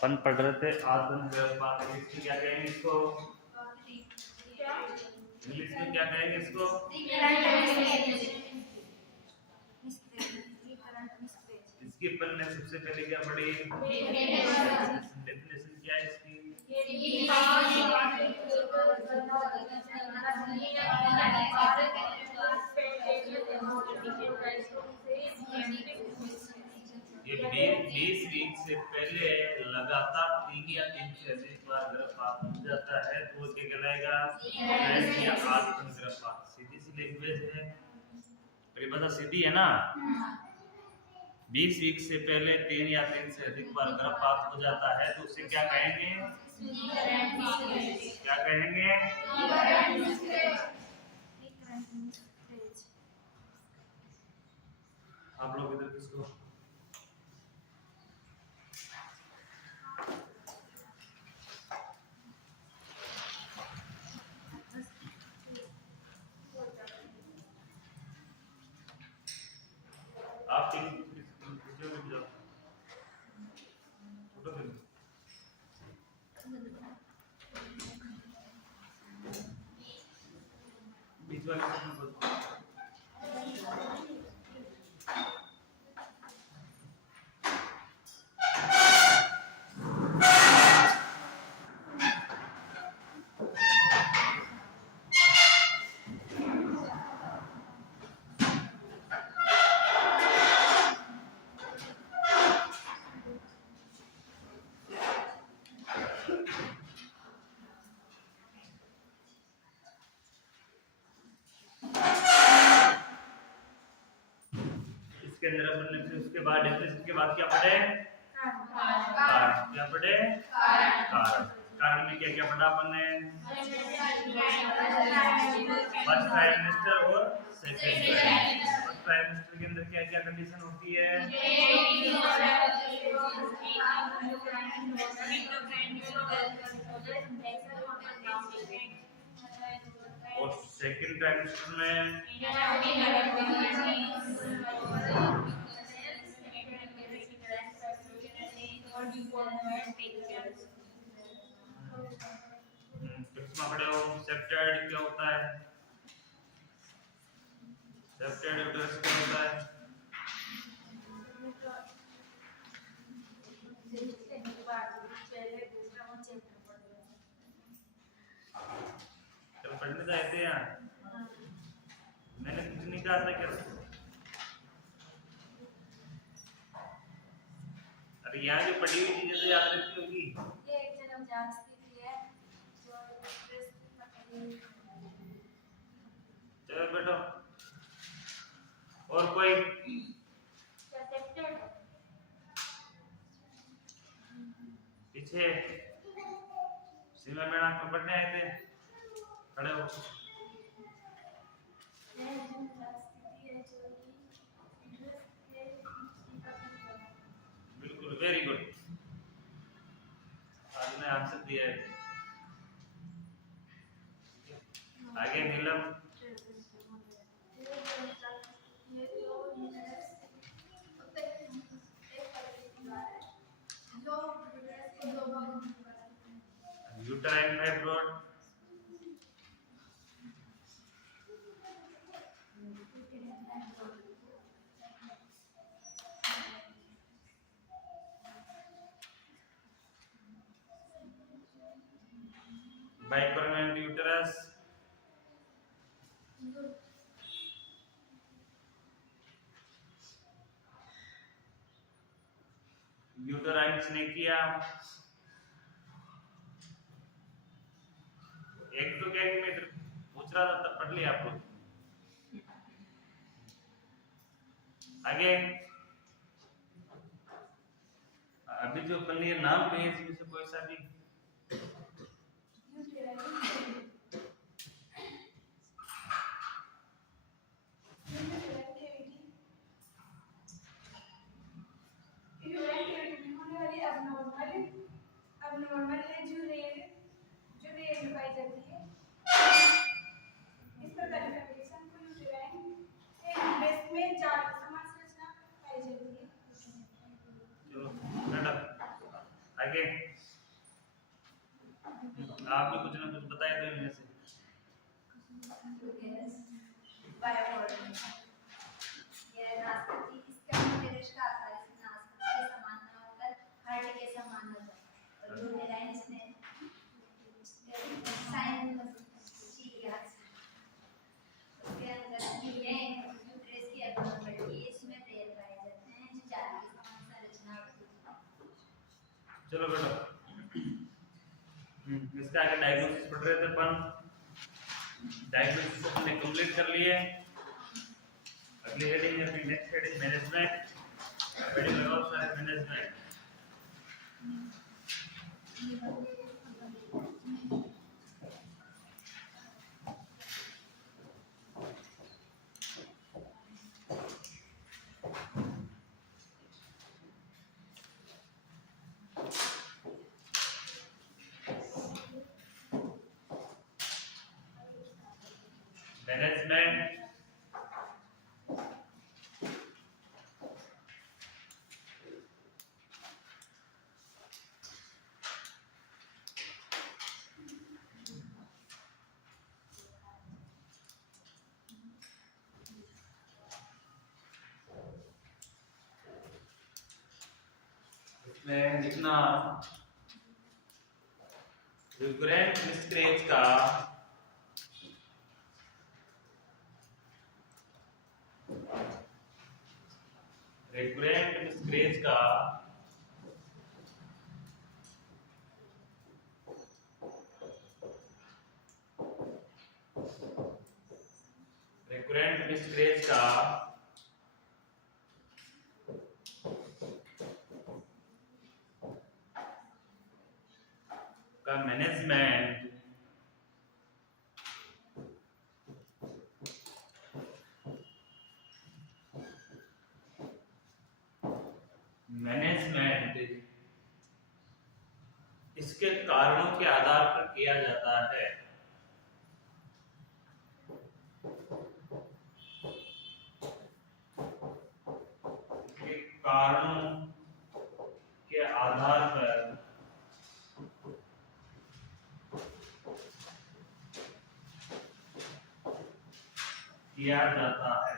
अपन पढ़ रहे थे आत्मनिर्भर। इंग्लिश में क्या कहेंगे इसको? इंग्लिश में क्या कहेंगे इसको? इसकी अपन ने सबसे पहले क्या पढ़ी? डेफिनेशन क्या है इसकी? ये 20 वीक से पहले लगातार 3 या 3 से अधिक बार गर्भपात हो जाता है तो क्या कहलाएगा? आत्मनिर्भर। सीधी सी लैंग्वेज है, परिभाषा सीधी है ना। 20 वीक से पहले 3 या 3 से अधिक बार गर्भपात हो जाता है तो उसे क्या कहेंगे? क्या कहेंगे? आप लोग इधर किसको? आप बीच वाले इसके अंदर अपन ने फिर उसके बाद डेफिनेशन के बाद क्या पढ़े? कारण। क्या पढ़े? कारण। कारण में क्या क्या पढ़ा अपन ने? फर्स्ट ट्राइमेस्टर और सेकंड ट्राइमेस्टर। फर्स्ट ट्राइमेस्टर के अंदर क्या क्या कंडीशन होती है? और सेकंड ट्राइमेस्टर में पढ़े हो सेप्टेड क्या होता है? सेप्टेड यूट्रस क्या होता है? चलो पढ़ने जाते हैं। मैंने कुछ नहीं कहा था क्या? अरे यहाँ जो पढ़ी हुई चीजें तो याद रखी होगी। चलो बैठो। और कोई? पीछे सीमा मैडम को पढ़ने आए थे, खड़े हो। बिल्कुल, वेरी गुड। आज ने आंसर दिया है। आगे Neelam. Uterine fibroid. Bicornuate uterus. Uterine synechiae. एक तो क्या मैं पूछ रहा था तब पढ़ लिया आप लोग। आगे अभी जो अपन ये नाम लिए इसमें से कोई सा भी abnormal है जो रेयर में पाई जाती है। इस प्रकार का कंडीशन को यूटेराइन ब्रेस्ट में चार समान संरचना पाई जाती है। चलो मैडम आगे आगे आप भी कुछ ना कुछ बताए दो इनमें से। यह नाशपाती इसका मुख्य रिश्ता आता है, इसमें नाशपाती के समान न होकर हार्ट के समान होता है और जो लाइन इसमें साइन उसके अंदर नीले न्यूट्रिएंट्स की अभाव इसमें तेल पाए जाते हैं जो जाली के समान संरचना होती है। चलो बेटा इसका आगे डायग्नोसिस पढ़ रहे थे अपन। डायग्नोसिस हमने कंप्लीट कर लिए। अगली हेडिंग है अपनी नेक्स्ट हेडिंग मैनेजमेंट। हेडिंग लगाओ सारे मैनेजमेंट। मैनेजमेंट में लिखना रिकरेंट मिसकैरेज का मैनेजमेंट इसके कारणों के आधार पर किया जाता है। कारणों के आधार पर किया जाता है।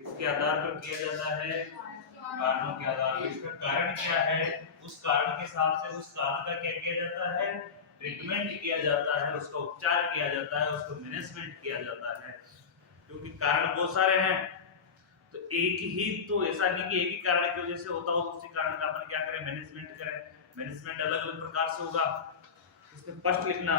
किसके आधार पर किया जाता है? कारणों के आधार पर। इसका कारण क्या है? उस कारण के हिसाब से उस कारण का क्या किया जाता है? ट्रीटमेंट किया जाता है, उसका उपचार किया जाता है, उसको मैनेजमेंट किया जाता है। क्योंकि कारण बहुत सारे हैं तो एक ही तो ऐसा नहीं कि एक ही कारण की वजह से होता हो उसी कारण का अपन क्या करें? मैनेजमेंट करें। मैनेजमेंट अलग अलग प्रकार से होगा। इसमें फर्स्ट लिखना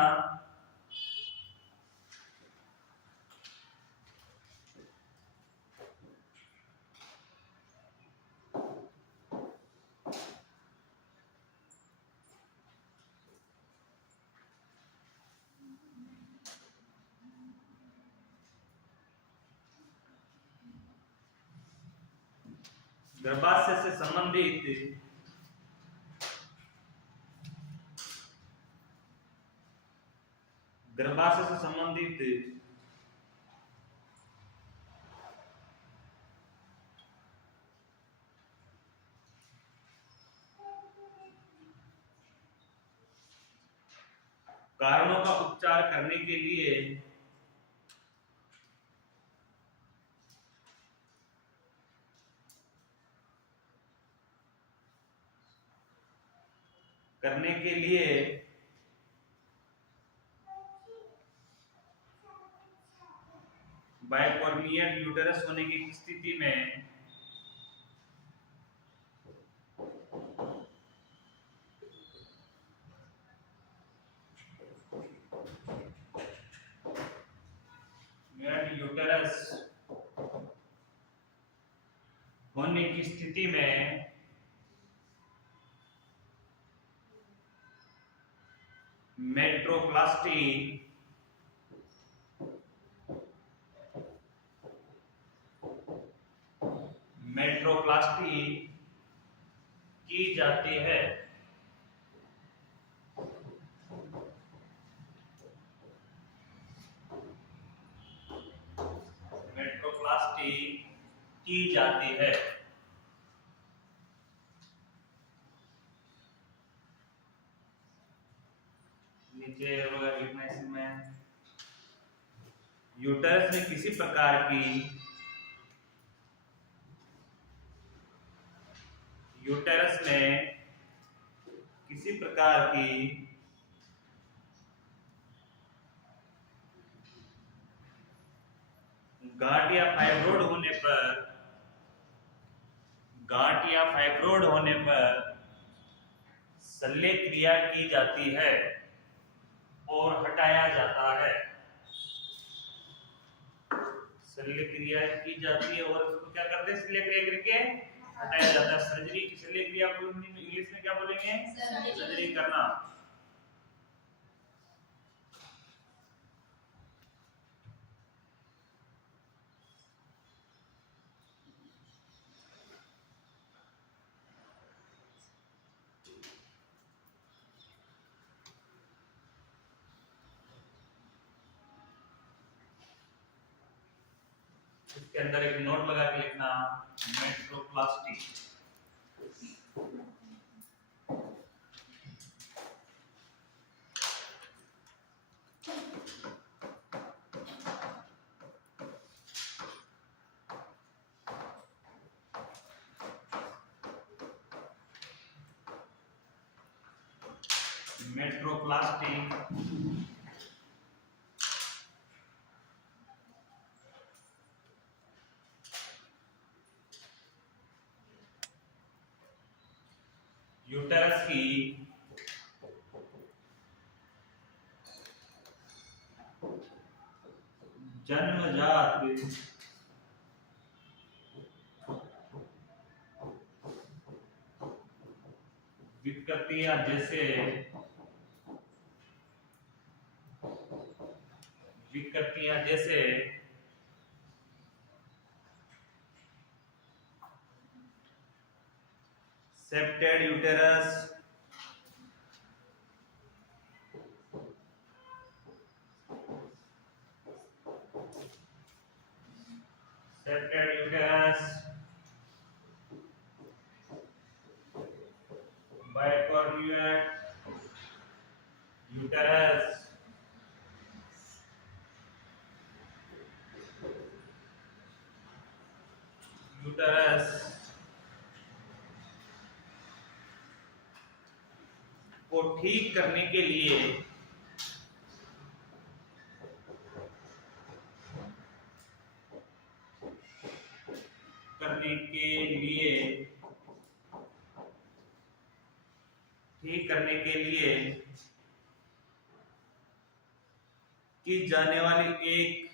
गर्भाशय से संबंधित कारणों का उपचार करने के लिए बाइकॉर्नियल यूटेरस होने की स्थिति में यूटेरस होने की स्थिति में मेट्रोप्लास्टी की जाती है। मेट्रोप्लास्टी की जाती है। नीचे वगैरह लिखना है इसमें। यूटरस में किसी प्रकार की यूटेरस में किसी प्रकार की गांठ या फाइब्रोड होने पर शल्य क्रिया की जाती है और हटाया जाता है। शल्य क्रिया की जाती है और उसको क्या करते हैं, शल्य क्रिया करके हटाया जाता है। सर्जरी की शल्य क्रिया को इंग्लिश में क्या बोलेंगे, सर्जरी करना। इसके अंदर एक नोट लगा के लिखना, मेट्रोप्लास्टी। मेट्रोप्लास्टी यूटेरस की जन्मजात विकृतियां जैसे सेप्टेड यूटेरस, बाइकॉर्नुएट यूटेरस, को ठीक करने के लिए की जाने वाली एक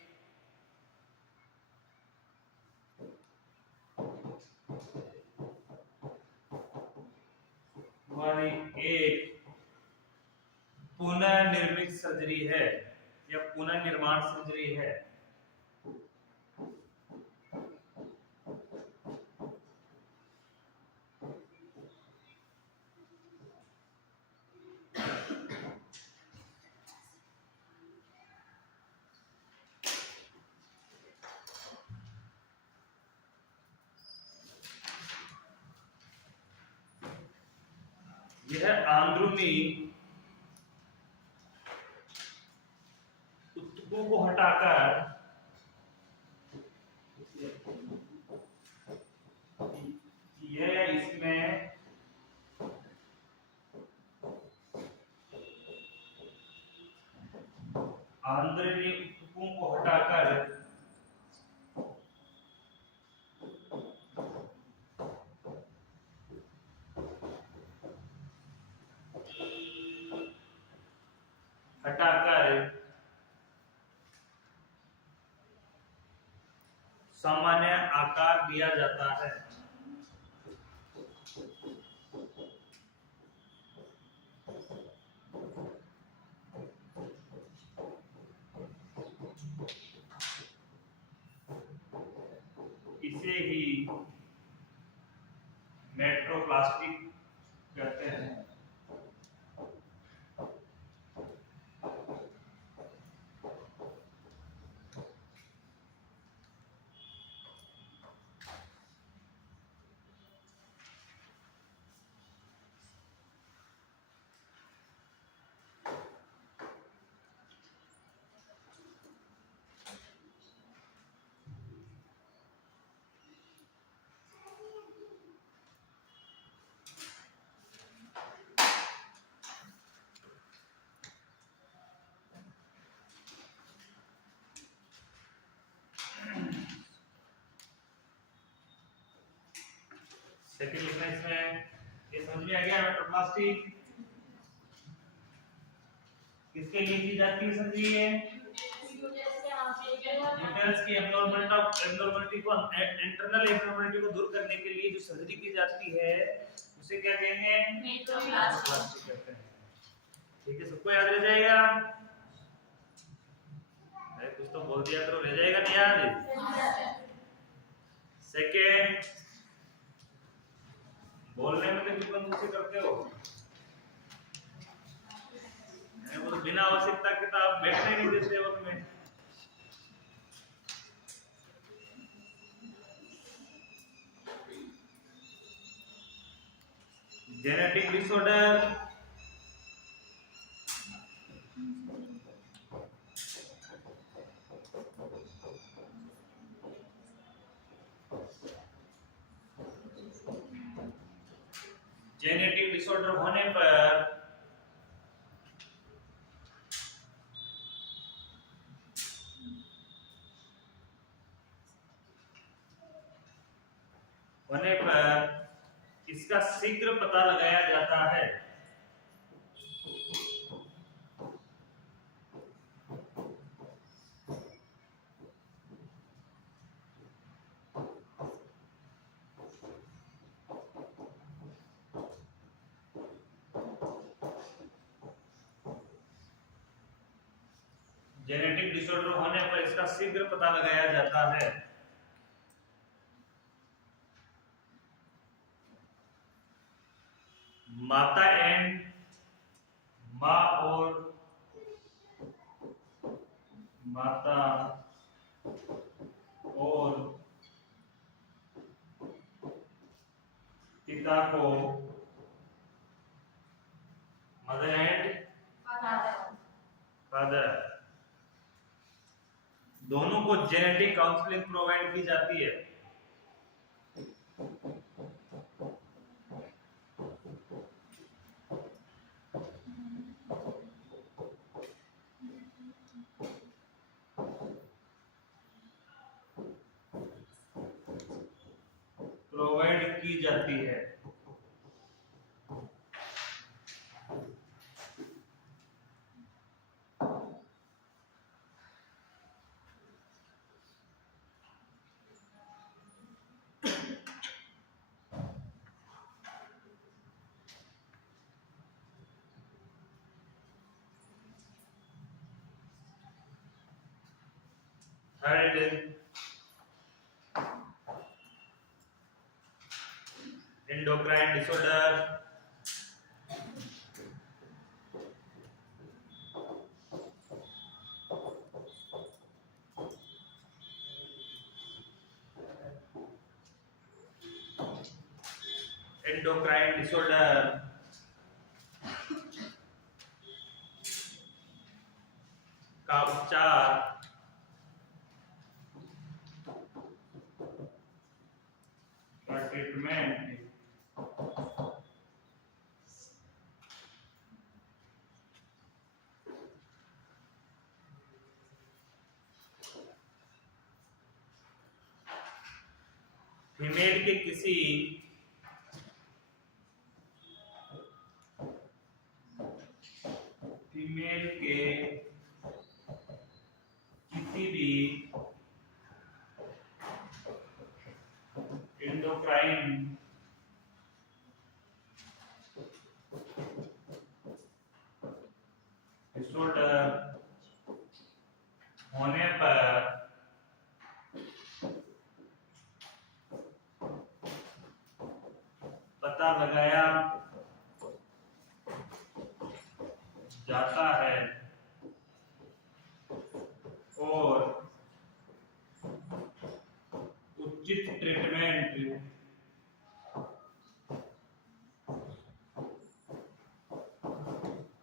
पुनर्निर्मित सर्जरी है या पुनर्निर्माण सर्जरी है। यह आंदरूनी ऊतकों को हटाकर यह इसमें आंदरूनी ऊतकों को हटाकर सामान्य आकार दिया जाता है। इसे ही मेट्रोप्लास्टिक कहते हैं। सेकंड लिखना है इसमें, ये समझ में आ गया मेट्रोप्लास्टी किसके लिए की जाती है समझिए, यूटेरस की एब्नॉर्मलिटी को इंटरनल एब्नॉर्मलिटी को दूर करने के लिए जो सर्जरी की जाती है उसे क्या कहेंगे, मेट्रोप्लास्टी कहते हैं। ठीक है, सबको याद रह जाएगा, अरे कुछ तो बोल दिया करो, रह जाएगा नहीं याद। सेकेंड, बोलने में तो कितना मुझसे करते हो, वो तो बिना आवश्यकता के तो आप बैठने नहीं देते वक्त में। जेनेटिक डिसऑर्डर, जेनेटिक डिसऑर्डर होने पर इसका शीघ्र पता लगाया जाता है। जेनेटिक डिसऑर्डर होने पर इसका शीघ्र पता लगाया जाता है। माता एंड माँ और माता और पिता को, मदर एंड फादर दोनों को जेनेटिक काउंसलिंग प्रोवाइड की जाती है। प्रोवाइड की जाती है। Third, endocrine disorder, endocrine disorder का उपचार का ट्रीटमेंट फीमेल के किसी भी एंडोक्राइन डिसऑर्डर होने पर पता लगाया जाता है और उचित ट्रीटमेंट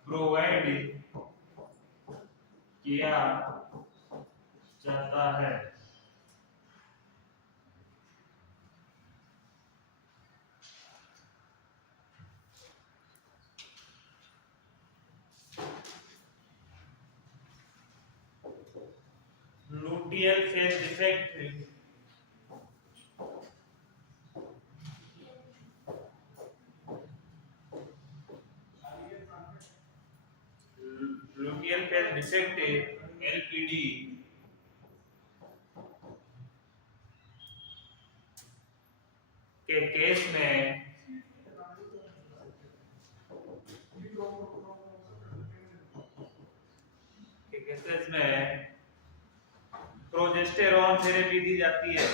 प्रोवाइड किया जाता है। Luteal face defect phase defect LPD के केस में प्रोजेस्टेरॉन थेरेपी दी जाती है।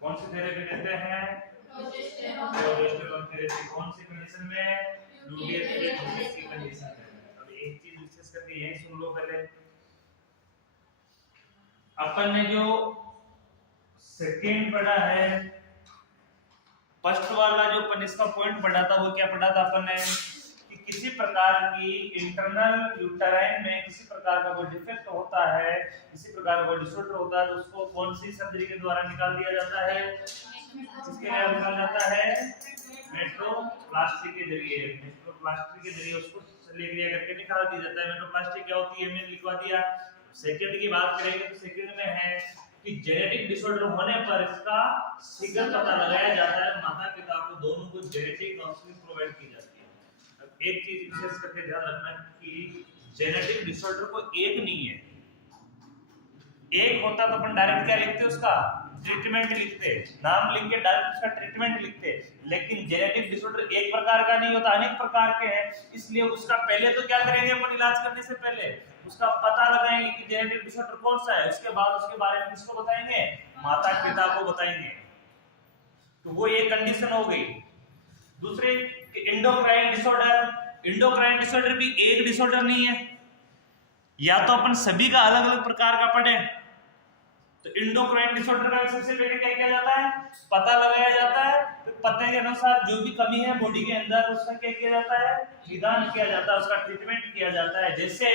कौन सी थेरेपी देते हैं? Progesterone therapy. कौन सी कंडीशन में? लुटियस थेरेपी की कंडीशन में। अब एक चीज विशेष करके यही सुन लो पहले, अपन ने जो सेकंड पढ़ा है, फर्स्ट वाला जो अपन इसका पॉइंट पढ़ा था वो क्या पढ़ा था अपन ने कि किसी प्रकार की इंटरनल यूटेराइन में किसी प्रकार का कोई डिफेक्ट होता है, किसी प्रकार का कोई डिसऑर्डर होता है तो उसको कौन सी सर्जरी के द्वारा निकाल दिया जाता है? किसके लिए निकाला जाता है? मेट्रोप्लास्टी के जरिए। मेट्रोप्लास्टी के जरिए उसको शल्यक्रिया करके निकाल दिया जाता है। मेट्रोप्लास्टी क्या होती है मैंने लिखवा दिया। सेकंड की बात करेंगे तो सेकंड में है कि जेनेटिक डिसऑर्डर होने पर इसका शीघ्र पता लगाया जाता है। माता पिता को दोनों को जेनेटिक काउंसलिंग प्रोवाइड की जाती है। अब एक चीज विशेष करके ध्यान रखना कि जेनेटिक डिसऑर्डर को एक नहीं है, एक होता तो अपन डायरेक्ट क्या लिखते उसका ट्रीटमेंट लिखते, नाम लिख के डायरेक्ट उसका ट्रीटमेंट लिखते, लेकिन जेनेटिक डिसऑर्डर एक प्रकार का नहीं होता, अनेक प्रकार के हैं। इसलिए उसका पहले तो क्या करेंगे अपन इलाज करने से पहले उसका पता लगाएंगे कि जेनेटिक डिसऑर्डर कौन सा है। उसके बाद उसके बारे में किसको बताएंगे? माता पिता को बताएंगे। तो वो एक कंडीशन हो गई। दूसरे एंडोक्राइन डिसऑर्डर। एंडोक्राइन डिसऑर्डर भी एक डिसऑर्डर नहीं है, या तो अपन सभी का अलग अलग प्रकार का पढ़े। तो एंडोक्राइन डिसऑर्डर का सबसे पहले क्या किया जाता है? पता लगाया जाता है। तो पते के अनुसार जो भी कमी है बॉडी के अंदर उसका क्या किया जाता है? निदान किया जाता है, उसका ट्रीटमेंट किया जाता है। जैसे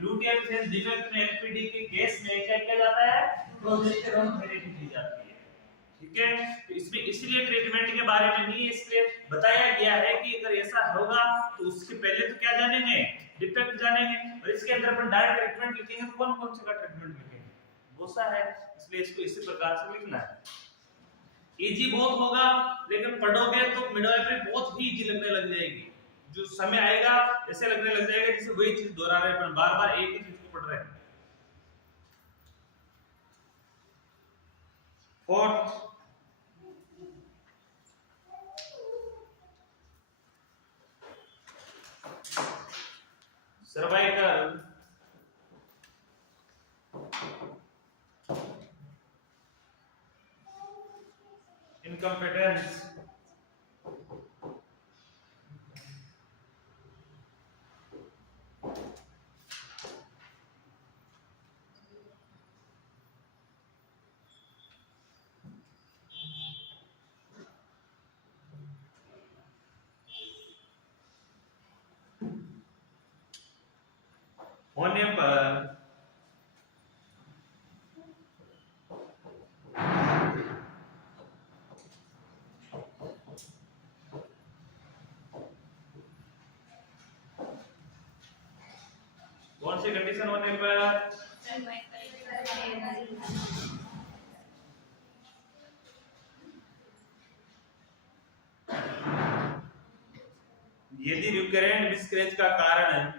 लुटियस फेज डिफेक्ट में एलपीडी के केस में क्या किया जाता है? प्रोजेस्टेरॉन थेरेपी दी जाती है। ठीक है, तो इसमें इसलिए ट्रीटमेंट के बारे में नहीं इसलिए बताया गया है कि अगर ऐसा होगा तो उसके पहले तो क्या जानेंगे? डिफेक्ट जानेंगे, और इसके अंदर अपन डायरेक्ट ट्रीटमेंट लिखेंगे तो कौन कौन से का ट्रीटमेंट लिखेंगे? वो सा है, इसलिए इसको इसी प्रकार से लिखना है। इजी बहुत होगा, लेकिन पढ़ोगे तो मिडवाइफरी बहुत ही इजी लगने लग जाएगी। जो समय आएगा ऐसे लगने लग जाएगा जैसे वही चीज दोहरा रहे हैं, बार बार एक ही चीज को पढ़ रहे हैं। Fourth, cervical incompetence. होने पर कौन सी कंडीशन होने पर? यदि रिकरेंट मिसकैरेज का कारण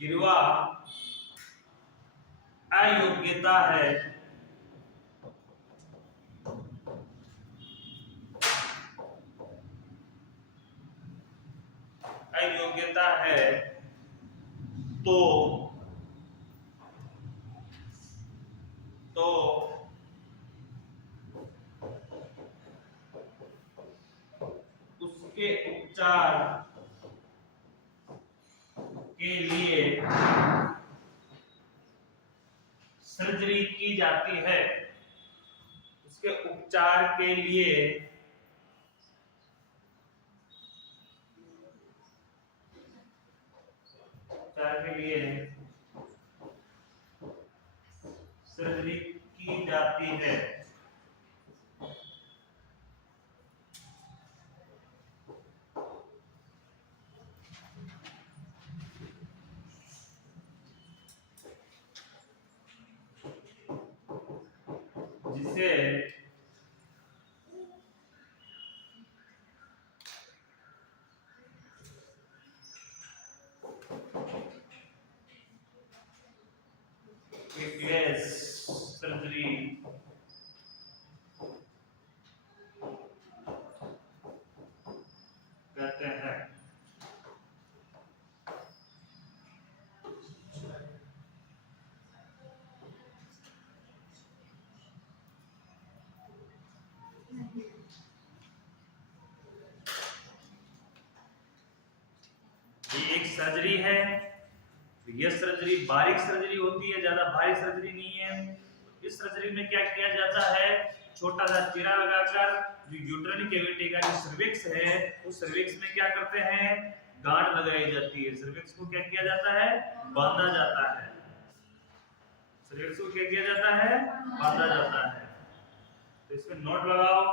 गिरवा अयोग्यता है, अयोग्यता है तो उसके उपचार के लिए सर्जरी की जाती है, उसके उपचार के लिए सर्जरी की जाती है। जिसे सर्जरी कहते हैं। ये एक सर्जरी है। यह सर्जरी बारीक सर्जरी होती है, ज्यादा भारी सर्जरी नहीं है। इस सर्जरी में क्या किया जाता है, छोटा सा चीरा लगाकर जो यूट्राइन कैविटी का जो सर्विक्स है, उस सर्विक्स में क्या करते हैं, गांठ लगाई जाती है। सर्विक्स को क्या किया जाता है, बांधा जाता है। सर्विक्स को क्या किया जाता है, बांधा जाता है। तो इसमें नोट लगाओ।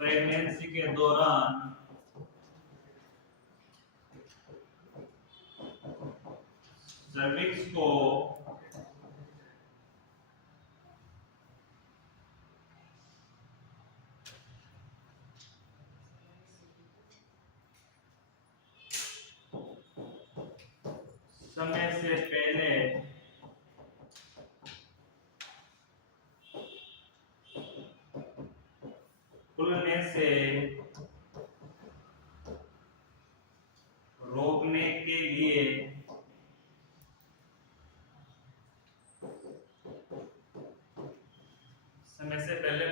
प्रेगनेंसी के दौरान सर्विक्स को समय से पहले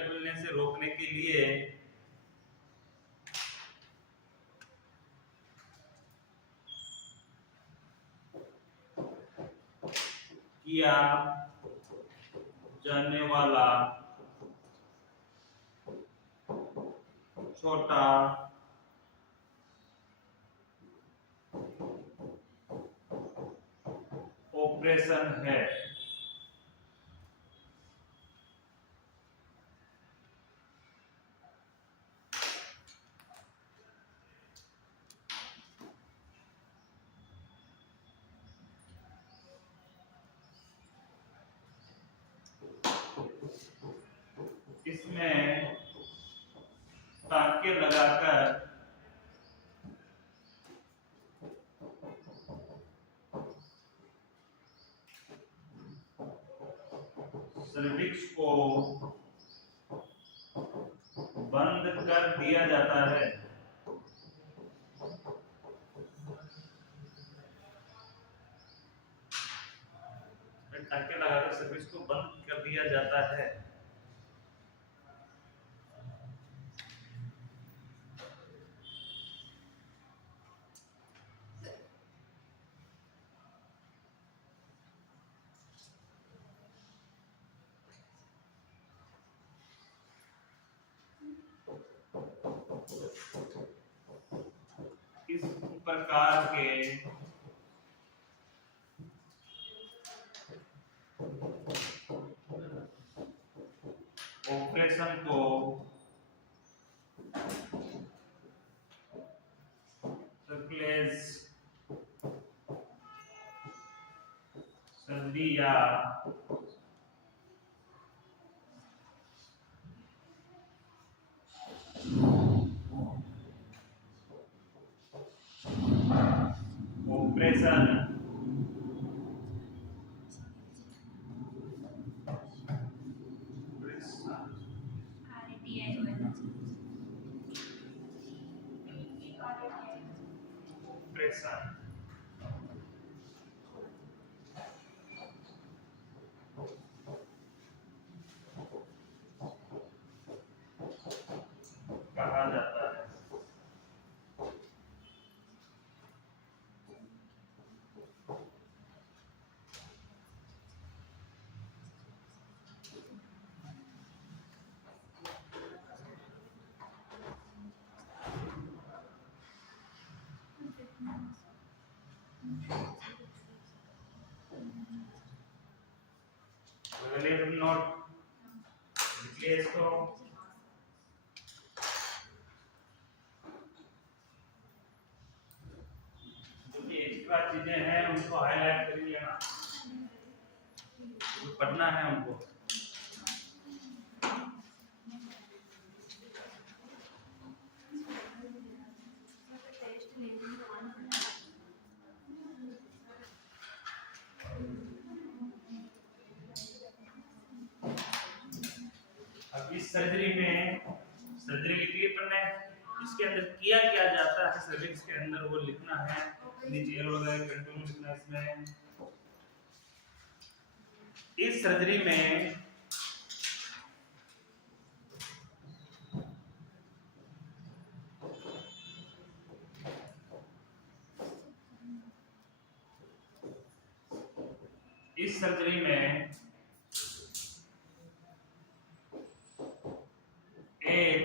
खुलने से रोकने के लिए किया जाने वाला छोटा ऑपरेशन है। इसमें टांके लगाकर सर्विक्स को बंद कर दिया जाता है। टांके लगाकर सर्विक्स को बंद कर दिया जाता है। इस प्रकार के ऑपरेशन को सर्कुलेज सर्जरी दिया ऑपरेशन ऑपरेशन कहा जाता है। अगले तुम नोट लिख लिए इसको। जो भी एक्स्ट्रा चीजें हैं उनको हाईलाइट कर लेना, जो पढ़ना है उनको। अब इस सर्जरी में सर्जरी लिख लिए पढ़ना है, इसके अंदर किया क्या जाता है सर्विक्स के अंदर वो लिखना है, नीचे एल वगैरह कंट्रोल लिखना है। इसमें इस सर्जरी में एक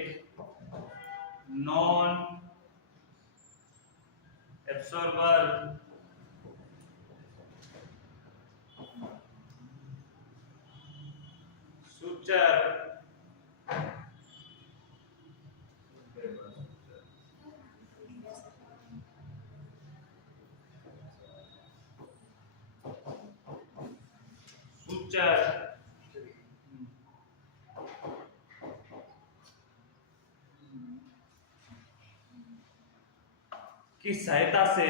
नॉन एब्सॉर्बर सुचर की सहायता से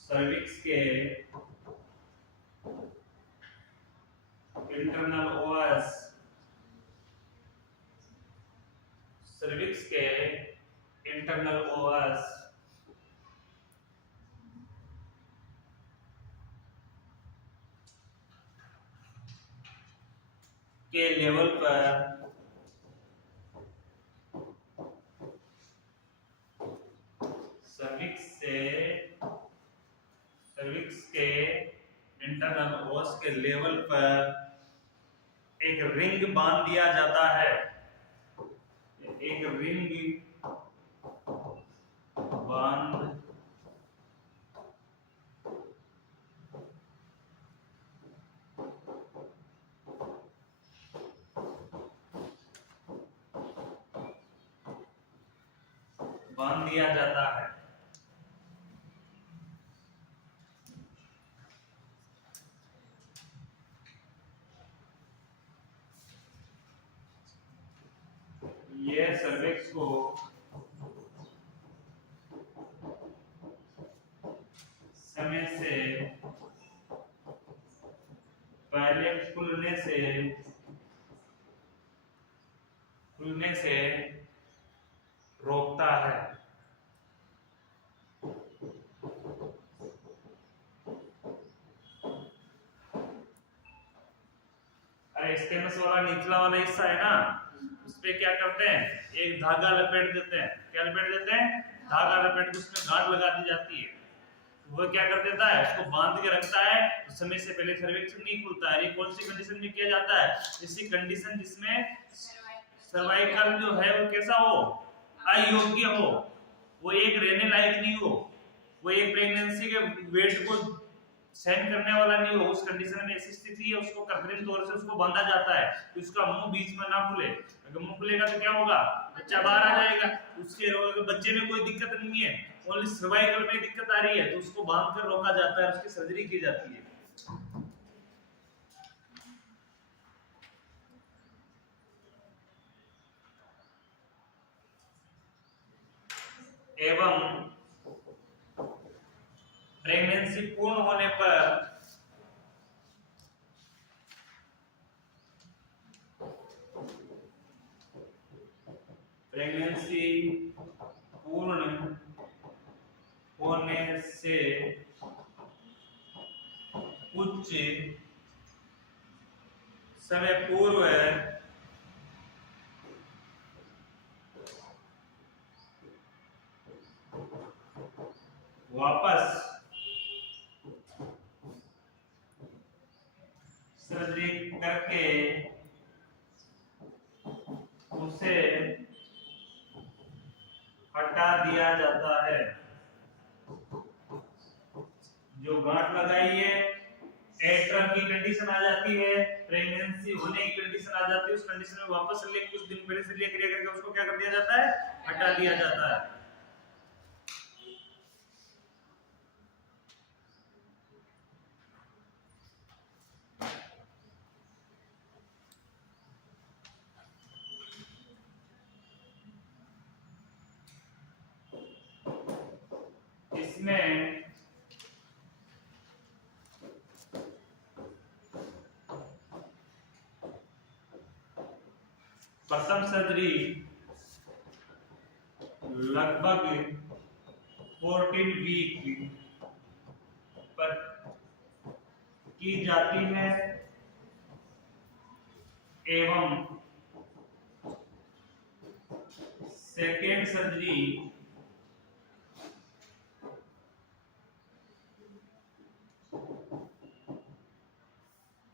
सर्विक्स के इंटरनल ओएस के लेवल पर सर्विक्स के इंटरनल ओस के लेवल पर एक रिंग बांध दिया जाता है। एक रिंग बांध दिया जाता है। ये सर्विक्स को समय से पहले खुलने से रोकता है। स्टेनस वाला निचला वाला हिस्सा है ना, उस पे क्या करते हैं, एक धागा लपेट देते हैं। क्या लपेट देते हैं? धागा लपेट के उसमें गांठ लगा दी जाती है। वो क्या कर देता है, उसको बांध के रखता है। उस समय से पहले सर्विक्स नहीं खुलता है। ये कौन सी कंडीशन में किया जाता है? इसी कंडीशन जिसमें सर्वाइकल जो है वो कैसा हो, अयोग्य हो, वो एक रहने लायक नहीं हो, वो एक प्रेगनेंसी के वेट को सहन करने वाला नहीं हो, उस कंडीशन में ऐसी स्थिति है उसको कृत्रिम तौर से उसको बांधा जाता है कि उसका मुंह बीच में ना खुले। अगर मुंह खुलेगा तो क्या होगा, बच्चा बाहर आ जाएगा। उसके बच्चे में कोई दिक्कत नहीं है, ओनली सर्वाइकल में दिक्कत आ रही है, तो उसको बांध कर रोका जाता है, उसकी सर्जरी की जाती है। एवं प्रेगनेंसी पूर्ण होने पर प्रेगनेंसी पूर्ण होने से कुछ समय पूर्व वापस सर्जरी करके उसे हटा दिया जाता है। जो गांठ लगाई है, एट्रम की कंडीशन आ जाती है, प्रेगनेंसी होने की कंडीशन आ जाती है, उस कंडीशन में वापस से कुछ दिन पहले से क्रिया करके उसको क्या कर दिया जाता है, हटा दिया जाता है। इसमें प्रथम सर्जरी लगभग 14 वीक पर की जाती है एवं सेकेंड सर्जरी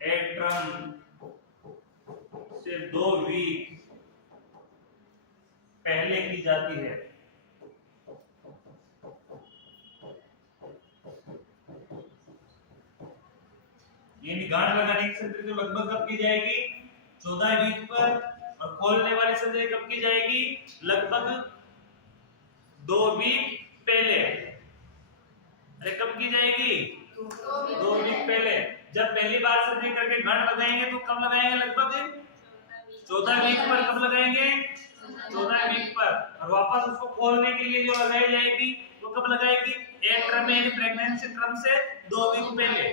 एट्रम से 2 वीक पहले की जाती है। यानी गांठ लगाने की सर्जरी तो लगभग कब की जाएगी, 14 वीक पर, और खोलने वाली सर्जरी कब की जाएगी, लगभग 2 वीक पहले। अरे कब की जाएगी, 2 वीक पहले। जब पहली बार सर्जरी करके गांठ लगाएंगे तो कब लगाएंगे, लगभग 14 वीक पर। कब लगाएंगे, 14 वीक पर। और वापस उसको खोलने के लिए जो लगाई जाएगी वो कब लगाएगी, एट्रम यानी प्रेगनेंसी ट्रम से 2 वीक पहले।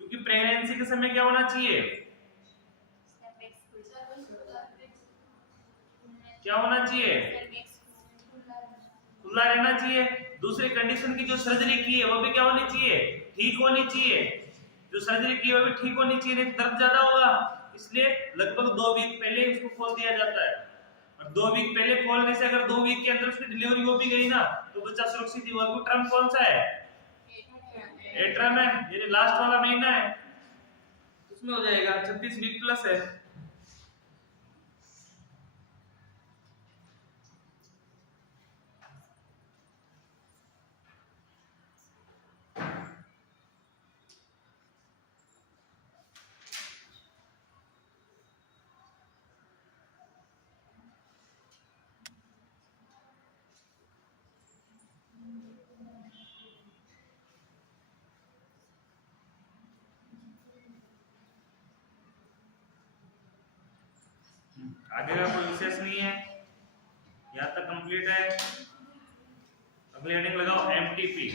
क्योंकि प्रेगनेंसी के समय क्या होना चाहिए, क्या होना चाहिए, खुला रहना चाहिए। दूसरी कंडीशन की जो सर्जरी की है वो भी क्या होनी चाहिए, ठीक होनी चाहिए। जो सर्जरी की है वो भी ठीक होनी चाहिए, नहीं दर्द ज्यादा होगा। इसलिए लगभग 2 वीक पहले उसको खोल दिया जाता है। और 2 वीक पहले खोलने से अगर 2 वीक के अंदर उसकी डिलीवरी हो भी गई ना तो बच्चा सुरक्षित ही होगा। ट्रम कौन सा है, एट्रम है, ये लास्ट वाला महीना है, उसमें हो जाएगा 36 वीक प्लस है। आगे का कोई विशेष नहीं है, यहाँ तक कंप्लीट है। अगले हेडिंग लगाओ एमटीपी।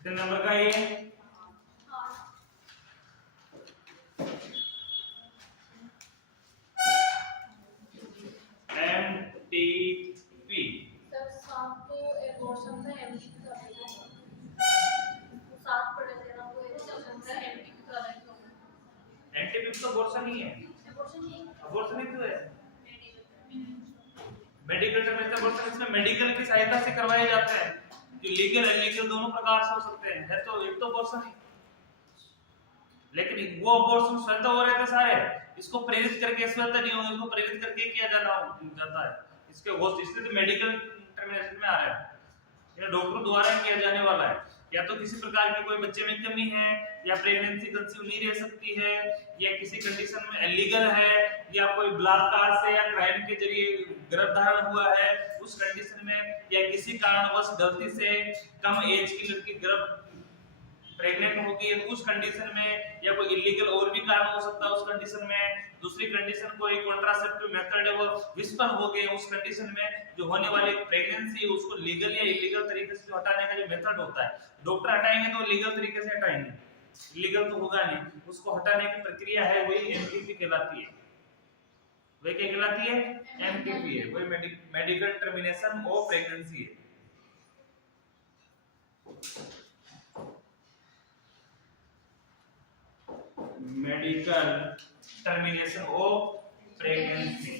कितने नंबर का ये? एमटीपी। सर 7 तो एक और शब्द है एमटीपी का, 7 पढ़े थे ना, वो एक शब्द है एमटीपी का नहीं तो एंटीपी तो अबॉर्शन ही है। अबॉर्शन नहीं, अबॉर्शन ही तो है। मेडिकल टर्म में अबॉर्शन इसमें मेडिकल की सहायता से करवाए जाते हैं, जो लीगल इलीगल दोनों प्रकार से हो सकते हैं। है तो एक तो अबॉर्शन ही, लेकिन वो अबॉर्शन स्वतः हो रहे थे सारे, इसको प्रेरित करके स्वतः नहीं होगा, इसको प्रेरित करके किया जाता है। इसके वो इसलिए तो मेडिकल टर्मिनेशन में आ रहा है, ये डॉक्टर द्वारा किया जाने वाला है। या तो किसी प्रकार की कोई बच्चे में कमी है, या प्रेगनेंसी कंसीव नहीं रह सकती है, या किसी कंडीशन में इलीगल है, या कोई बलात्कार से या क्राइम के जरिए गर्भधारण हुआ है उस कंडीशन में, या किसी कारणवश गलती से कम एज की लड़की गर्भ प्रेग्नेंट हो गई है उस कंडीशन में, या कोई इलीगल और भी कारण हो सकता है उस कंडीशन में। दूसरी कंडीशन कोई कॉन्ट्रासेप्टिव मेथड है वो विस्फल हो गए उस कंडीशन में, जो होने वाली प्रेगनेंसी उसको लीगल या इलीगल तरीके से हटाने का जो मेथड होता है, डॉक्टर हटाएंगे तो लीगल तरीके से हटाएंगे, इलीगल तो होगा नहीं, उसको हटाने की प्रक्रिया है वही एमटीपी कहलाती है। वही क्या कहलाती है? एमटीपी है, वही मेडिकल टर्मिनेशन ऑफ प्रेगनेंसी है। Medical termination of pregnancy.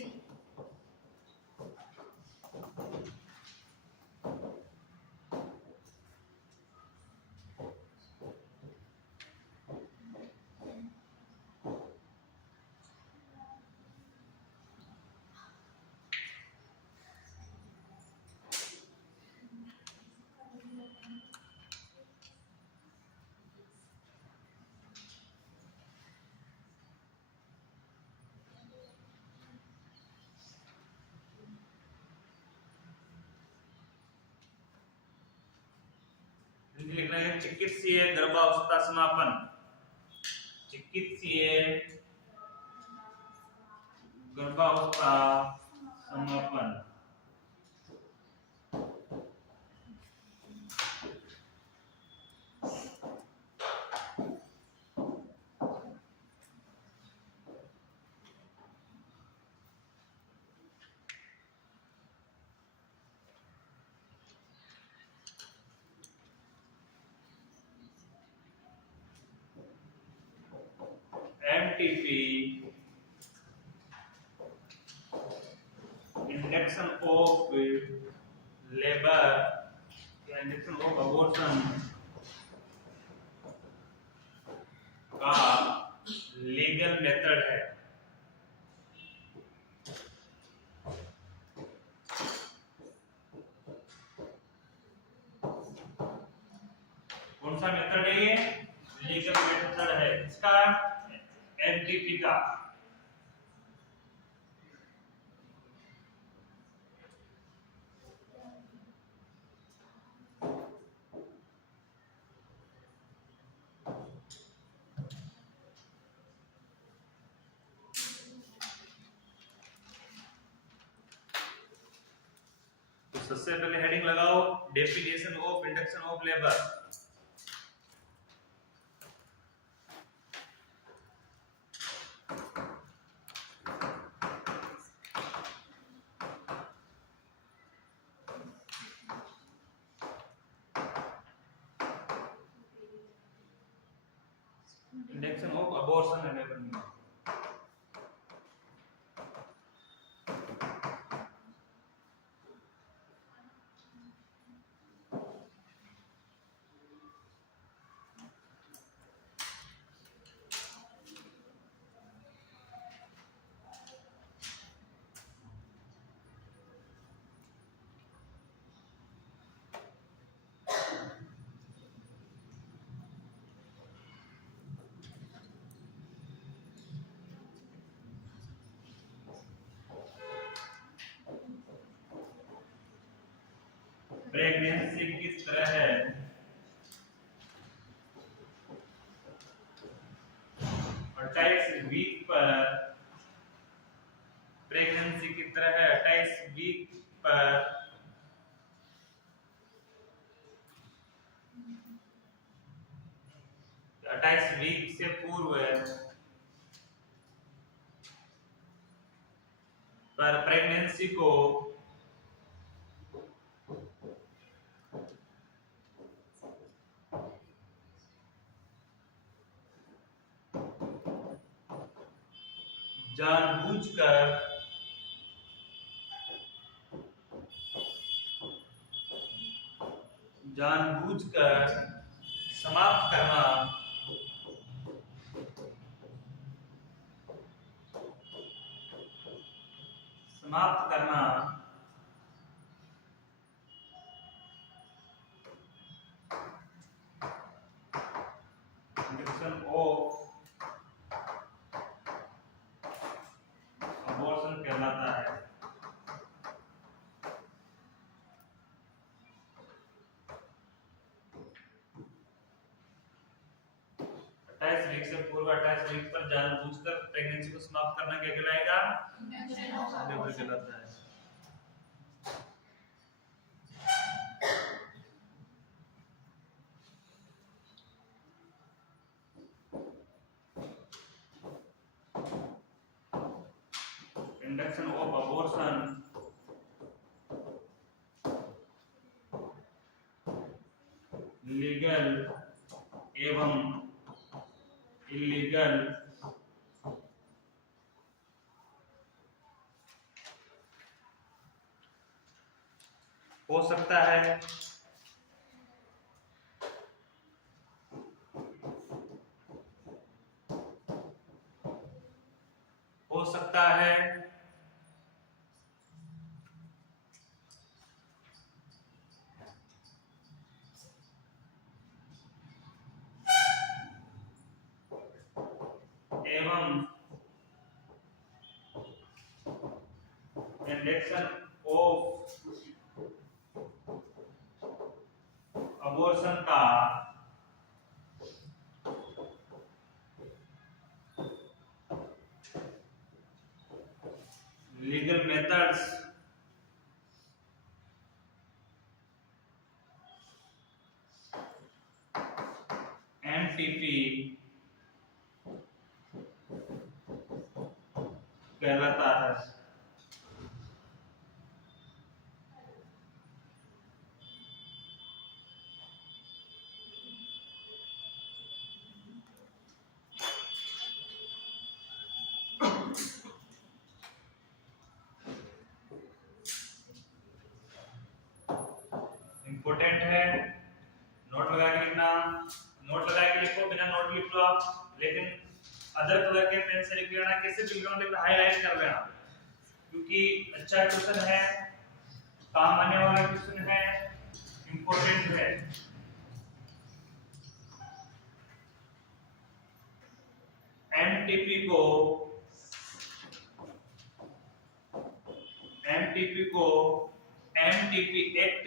लिखना है चिकित्सीय गर्भावस्था समापन। चिकित्सीय गर्भावस्था समापन। MTP induction of labor या induction of abortion का लीगल मेथड है। कौन सा मेथड है ये? लीगल मेथड है इसका, एमटीपी का। तो सबसे पहले हेडिंग लगाओ, definition of induction of labour. Induction of abortion है लेबर में। प्रेगनेंसी किस तरह है? 28 वीक पर प्रेगनेंसी की तरह है 28 वीक पर 28 वीक से पूर्व पर प्रेगनेंसी को जानबूझकर समाप्त करना इंडक्शन ऑफ अबॉर्शन कहलाता है। वीक से पूर्व 28 वीक पर जानबूझकर प्रेगनेंसी को समाप्त करना क्या कहलाएगा? लेबर कहलाता है। इंडक्शन ऑफ अबॉर्शन लीगल एवं इलीगल हो सकता है। एवं इंडक्शन ऑफ अबॉर्शन का लीगल मेथड्स एमटीपी कहलाता है। इंपॉर्टेंट है, नोट लगा के लिखना। नोट लगा के लिखो, बिना नोट लिख लो आप, लेकिन अदर कलर के पेन से लिख लेना, कैसे लिख लेना, लेकिन हाईलाइट कर लेना, क्योंकि अच्छा क्वेश्चन है, काम आने वाला क्वेश्चन है, इंपॉर्टेंट है। एमटीपी को एमटीपी एक्ट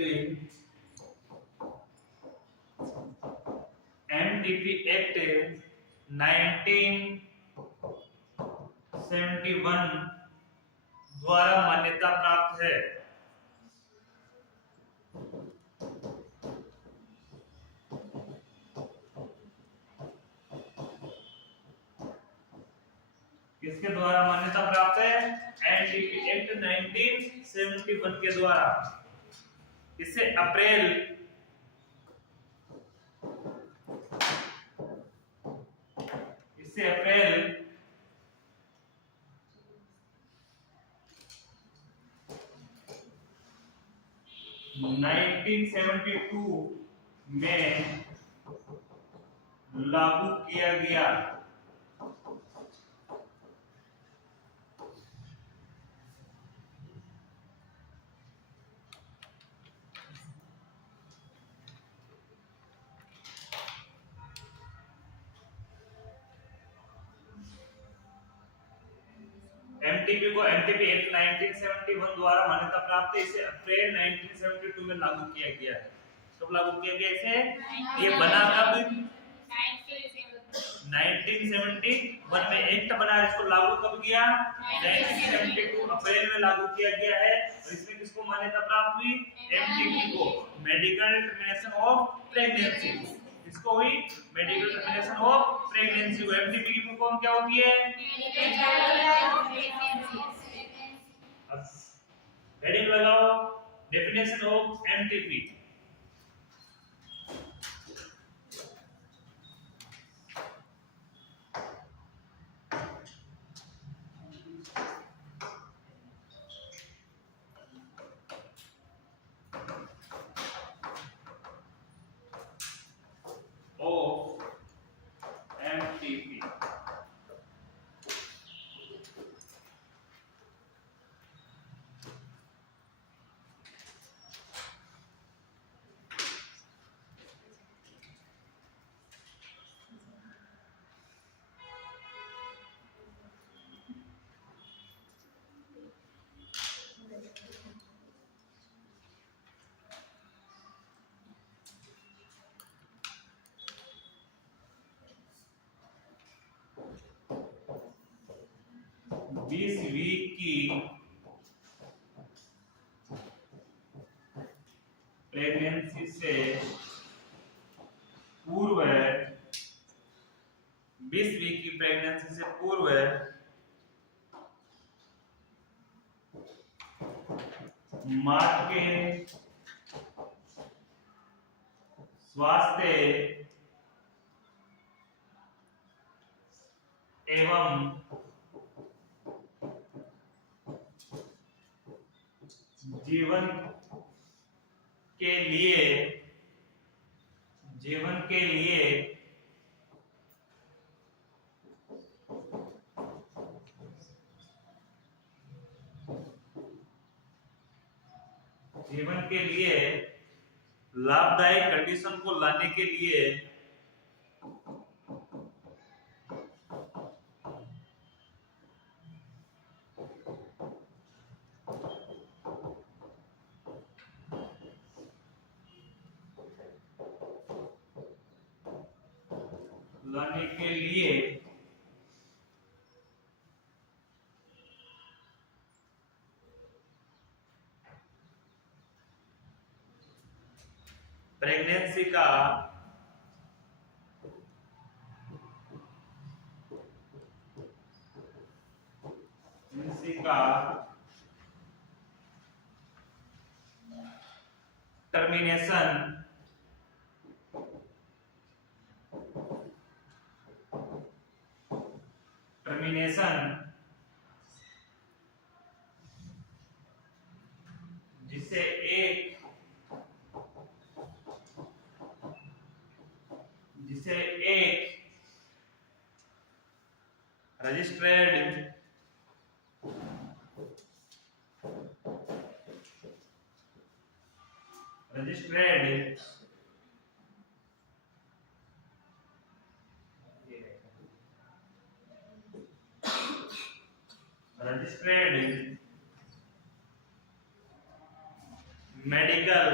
1971 द्वारा मान्यता प्राप्त है। किसके द्वारा मान्यता प्राप्त है? एनटीपी एक्ट 1971 के द्वारा। इसे अप्रैल 1972 में लागू किया गया। एमटीपी को एमटीपी एक्ट 1971 द्वारा मान्यता प्राप्त है। इसे अप्रैल 1972 में लागू किया गया है। कब लागू किया गया इसे? ये बना कब? 1971 में एक्ट बना, इसको लागू कब किया? 1972 में लागू किया गया है और इसमें किसको मान्यता प्राप्त हुई? एमटीपी को, मेडिकल टर्मिनेशन ऑफ प्रेगनेंसी। किसको हुई? मेडिकल टर्मिनेशन ऑफ प्रेगनेंसी को। एमटीपी की फुल फॉर्म क्या होती है? अब हेडिंग लगाओ, डेफिनेशन ऑफ एमटीपी। MTP बीस वीक की प्रेगनेंसी से पूर्व, 20 वीक की प्रेगनेंसी से पूर्व मां के स्वास्थ्य एवं जीवन के लिए लाभदायक कंडीशन को लाने के लिए प्रेगनेंसी का टर्मिनेशन जिसे एक रजिस्टर्ड मेडिकल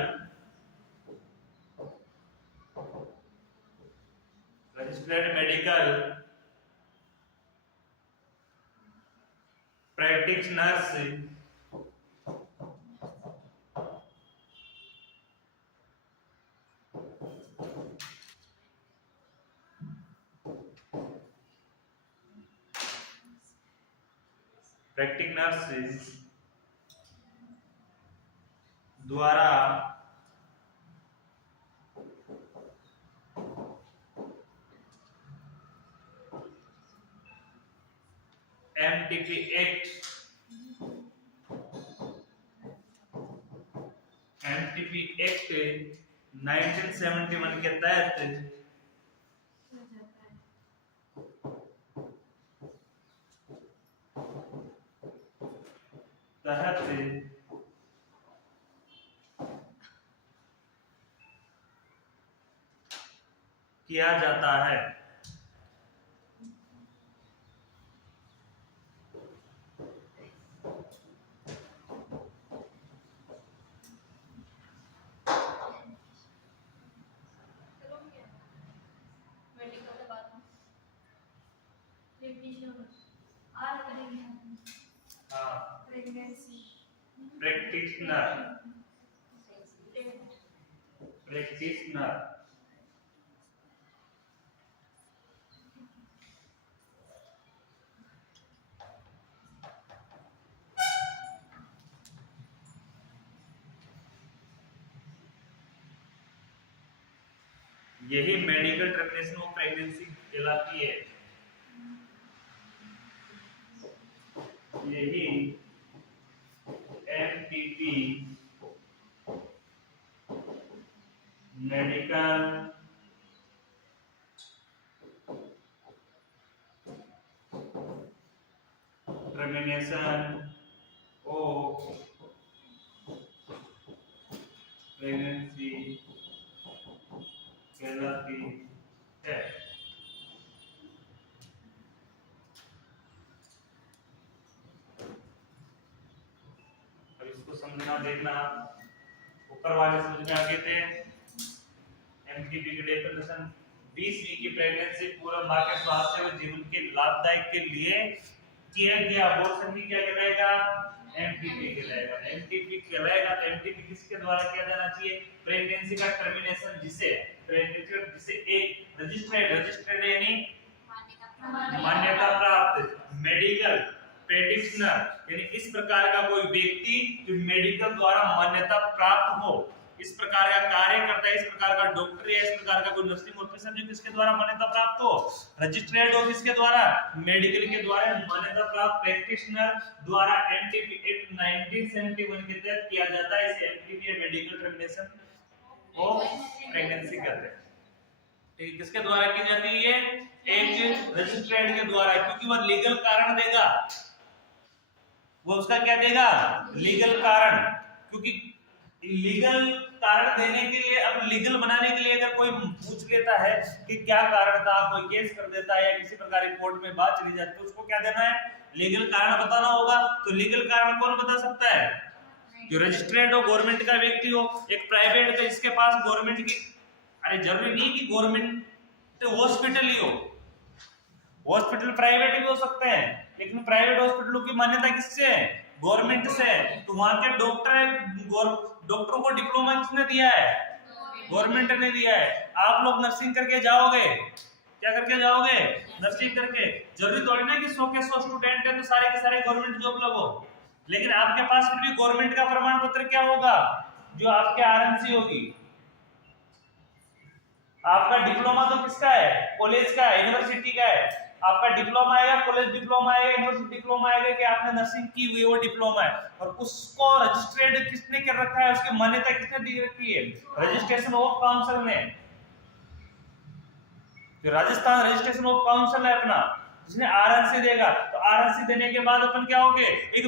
प्रैक्टिशनर्स द्वारा एमटीपी एक्ट 1971 के तहत किया जाता है। हाँ, प्रेगनेंसी प्रैक्टिशनर, प्रैक्टिशनर। यही मेडिकल टर्मिनेशन ऑफ प्रेगनेंसी कहलाती है। यही MTP medical termination of pregnancy कहलाती है। अब इसको समझना देखना, ऊपर वाले समझ में आ गए थे। एमटीपी की डेफिनेशन 20 वीक की प्रेगनेंसी पूरा मां के स्वास्थ्य और जीवन के लाभदायक के लिए किया गया अबॉर्शन भी क्या कहलाएगा? एमटीपी कहलाएगा। एमटीपी कहलाएगा तो एमटीपी किसके द्वारा किया जाना चाहिए? प्रेगनेंसी का टर्मिनेशन जिसे एक रजिस्टर्ड यानी मान्यता प्राप्त मेडिकल प्रैक्टिशनर यानी इस प्रकार का कोई व्यक्ति जो मेडिकल द्वारा मान्यता प्राप्त हो, इस प्रकार का कार्य करता है, इस प्रकार का डॉक्टर या इस प्रकार का कोई नर्सिंग ऑफिसर जो किसके द्वारा मान्यता प्राप्त हो? रजिस्टर्ड हो। किसके द्वारा? मेडिकल के द्वारा मान्यता प्राप्त प्रैक्टिशनर द्वारा एमटीपी एक्ट 1971 के तहत किया जाता है। इसे MTP medical termination of pregnancy कहते हैं। ठीक, किसके द्वारा की जाती है? एक रजिस्टर्ड के द्वारा, क्योंकि वह लीगल कारण देगा। वो उसका क्या देगा? लीगल कारण। क्योंकि लीगल कारण देने के लिए, अब लीगल बनाने के लिए अगर कोई पूछ लेता है कि क्या कारण था, कोई केस कर देता है या किसी प्रकार की कोर्ट में बात चली जाती है, उसको क्या देना है? लीगल कारण बताना होगा। तो लीगल कारण कौन बता सकता है? जो रजिस्टर्ड हो, गवर्नमेंट का व्यक्ति हो। एक प्राइवेट का जिसके पास गवर्नमेंट की, अरे जरूरी नहीं कि गवर्नमेंट हॉस्पिटल ही हो, हॉस्पिटल प्राइवेट भी हो सकते हैं, लेकिन प्राइवेट हॉस्पिटलों की मान्यता किससे है? गवर्नमेंट से। तो वहां के डॉक्टरों को डिप्लोमा किसने दिया है? गवर्नमेंट ने दिया है। आप लोग नर्सिंग करके जाओगे, क्या करके जाओगे? नर्सिंग करके। जरूरी थोड़ी ना कि 100 के 100 स्टूडेंट है तो सारे के सारे गवर्नमेंट जॉब लगो, लेकिन आपके पास फिर भी गवर्नमेंट का प्रमाण पत्र क्या होगा? जो आपके आरएमसी होगी। आपका डिप्लोमा तो किसका है? कॉलेज का है, यूनिवर्सिटी का है। आपका डिप्लोमा आएगा, कॉलेज डिप्लोमा आएगा, यूनिवर्सिटी डिप्लोमा आएगा कि आपने नर्सिंग की हुई वो डिप्लोमा है। और उसको रजिस्टर्ड किसने कर रखा है? उसकी मान्यता किसने दी रखी है? रजिस्ट्रेशन ऑफ काउंसिल ने। जो राजस्थान रजिस्ट्रेशन ऑफ काउंसिल है अपना, जिसने आरएनसी देगा, तो आरएनसी देने के बाद अपन क्या होगे? एक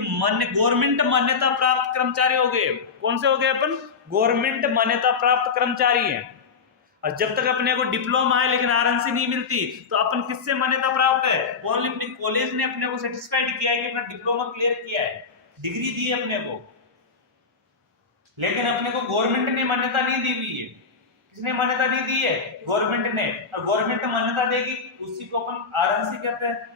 गवर्नमेंट मान्यता प्राप्त कर्मचारी हो गए। कौन से हो गए अपन? गवर्नमेंट मान्यता प्राप्त कर्मचारी हैं। और जब तक अपने को डिप्लोमा है लेकिन आरएनसी नहीं मिलती, तो अपन किससे मान्यता प्राप्त है? ओनली कॉलेज ने अपने को सेटिस्फाइड किया है कि अपना डिप्लोमा क्लियर किया है, डिग्री दी है अपने को, लेकिन अपने को गवर्नमेंट ने मान्यता नहीं दी हुई है। किसने मान्यता नहीं दी है? गवर्नमेंट ने। और गवर्नमेंट मान्यता देगी उसी को अपन आरएनसी कहते हैं,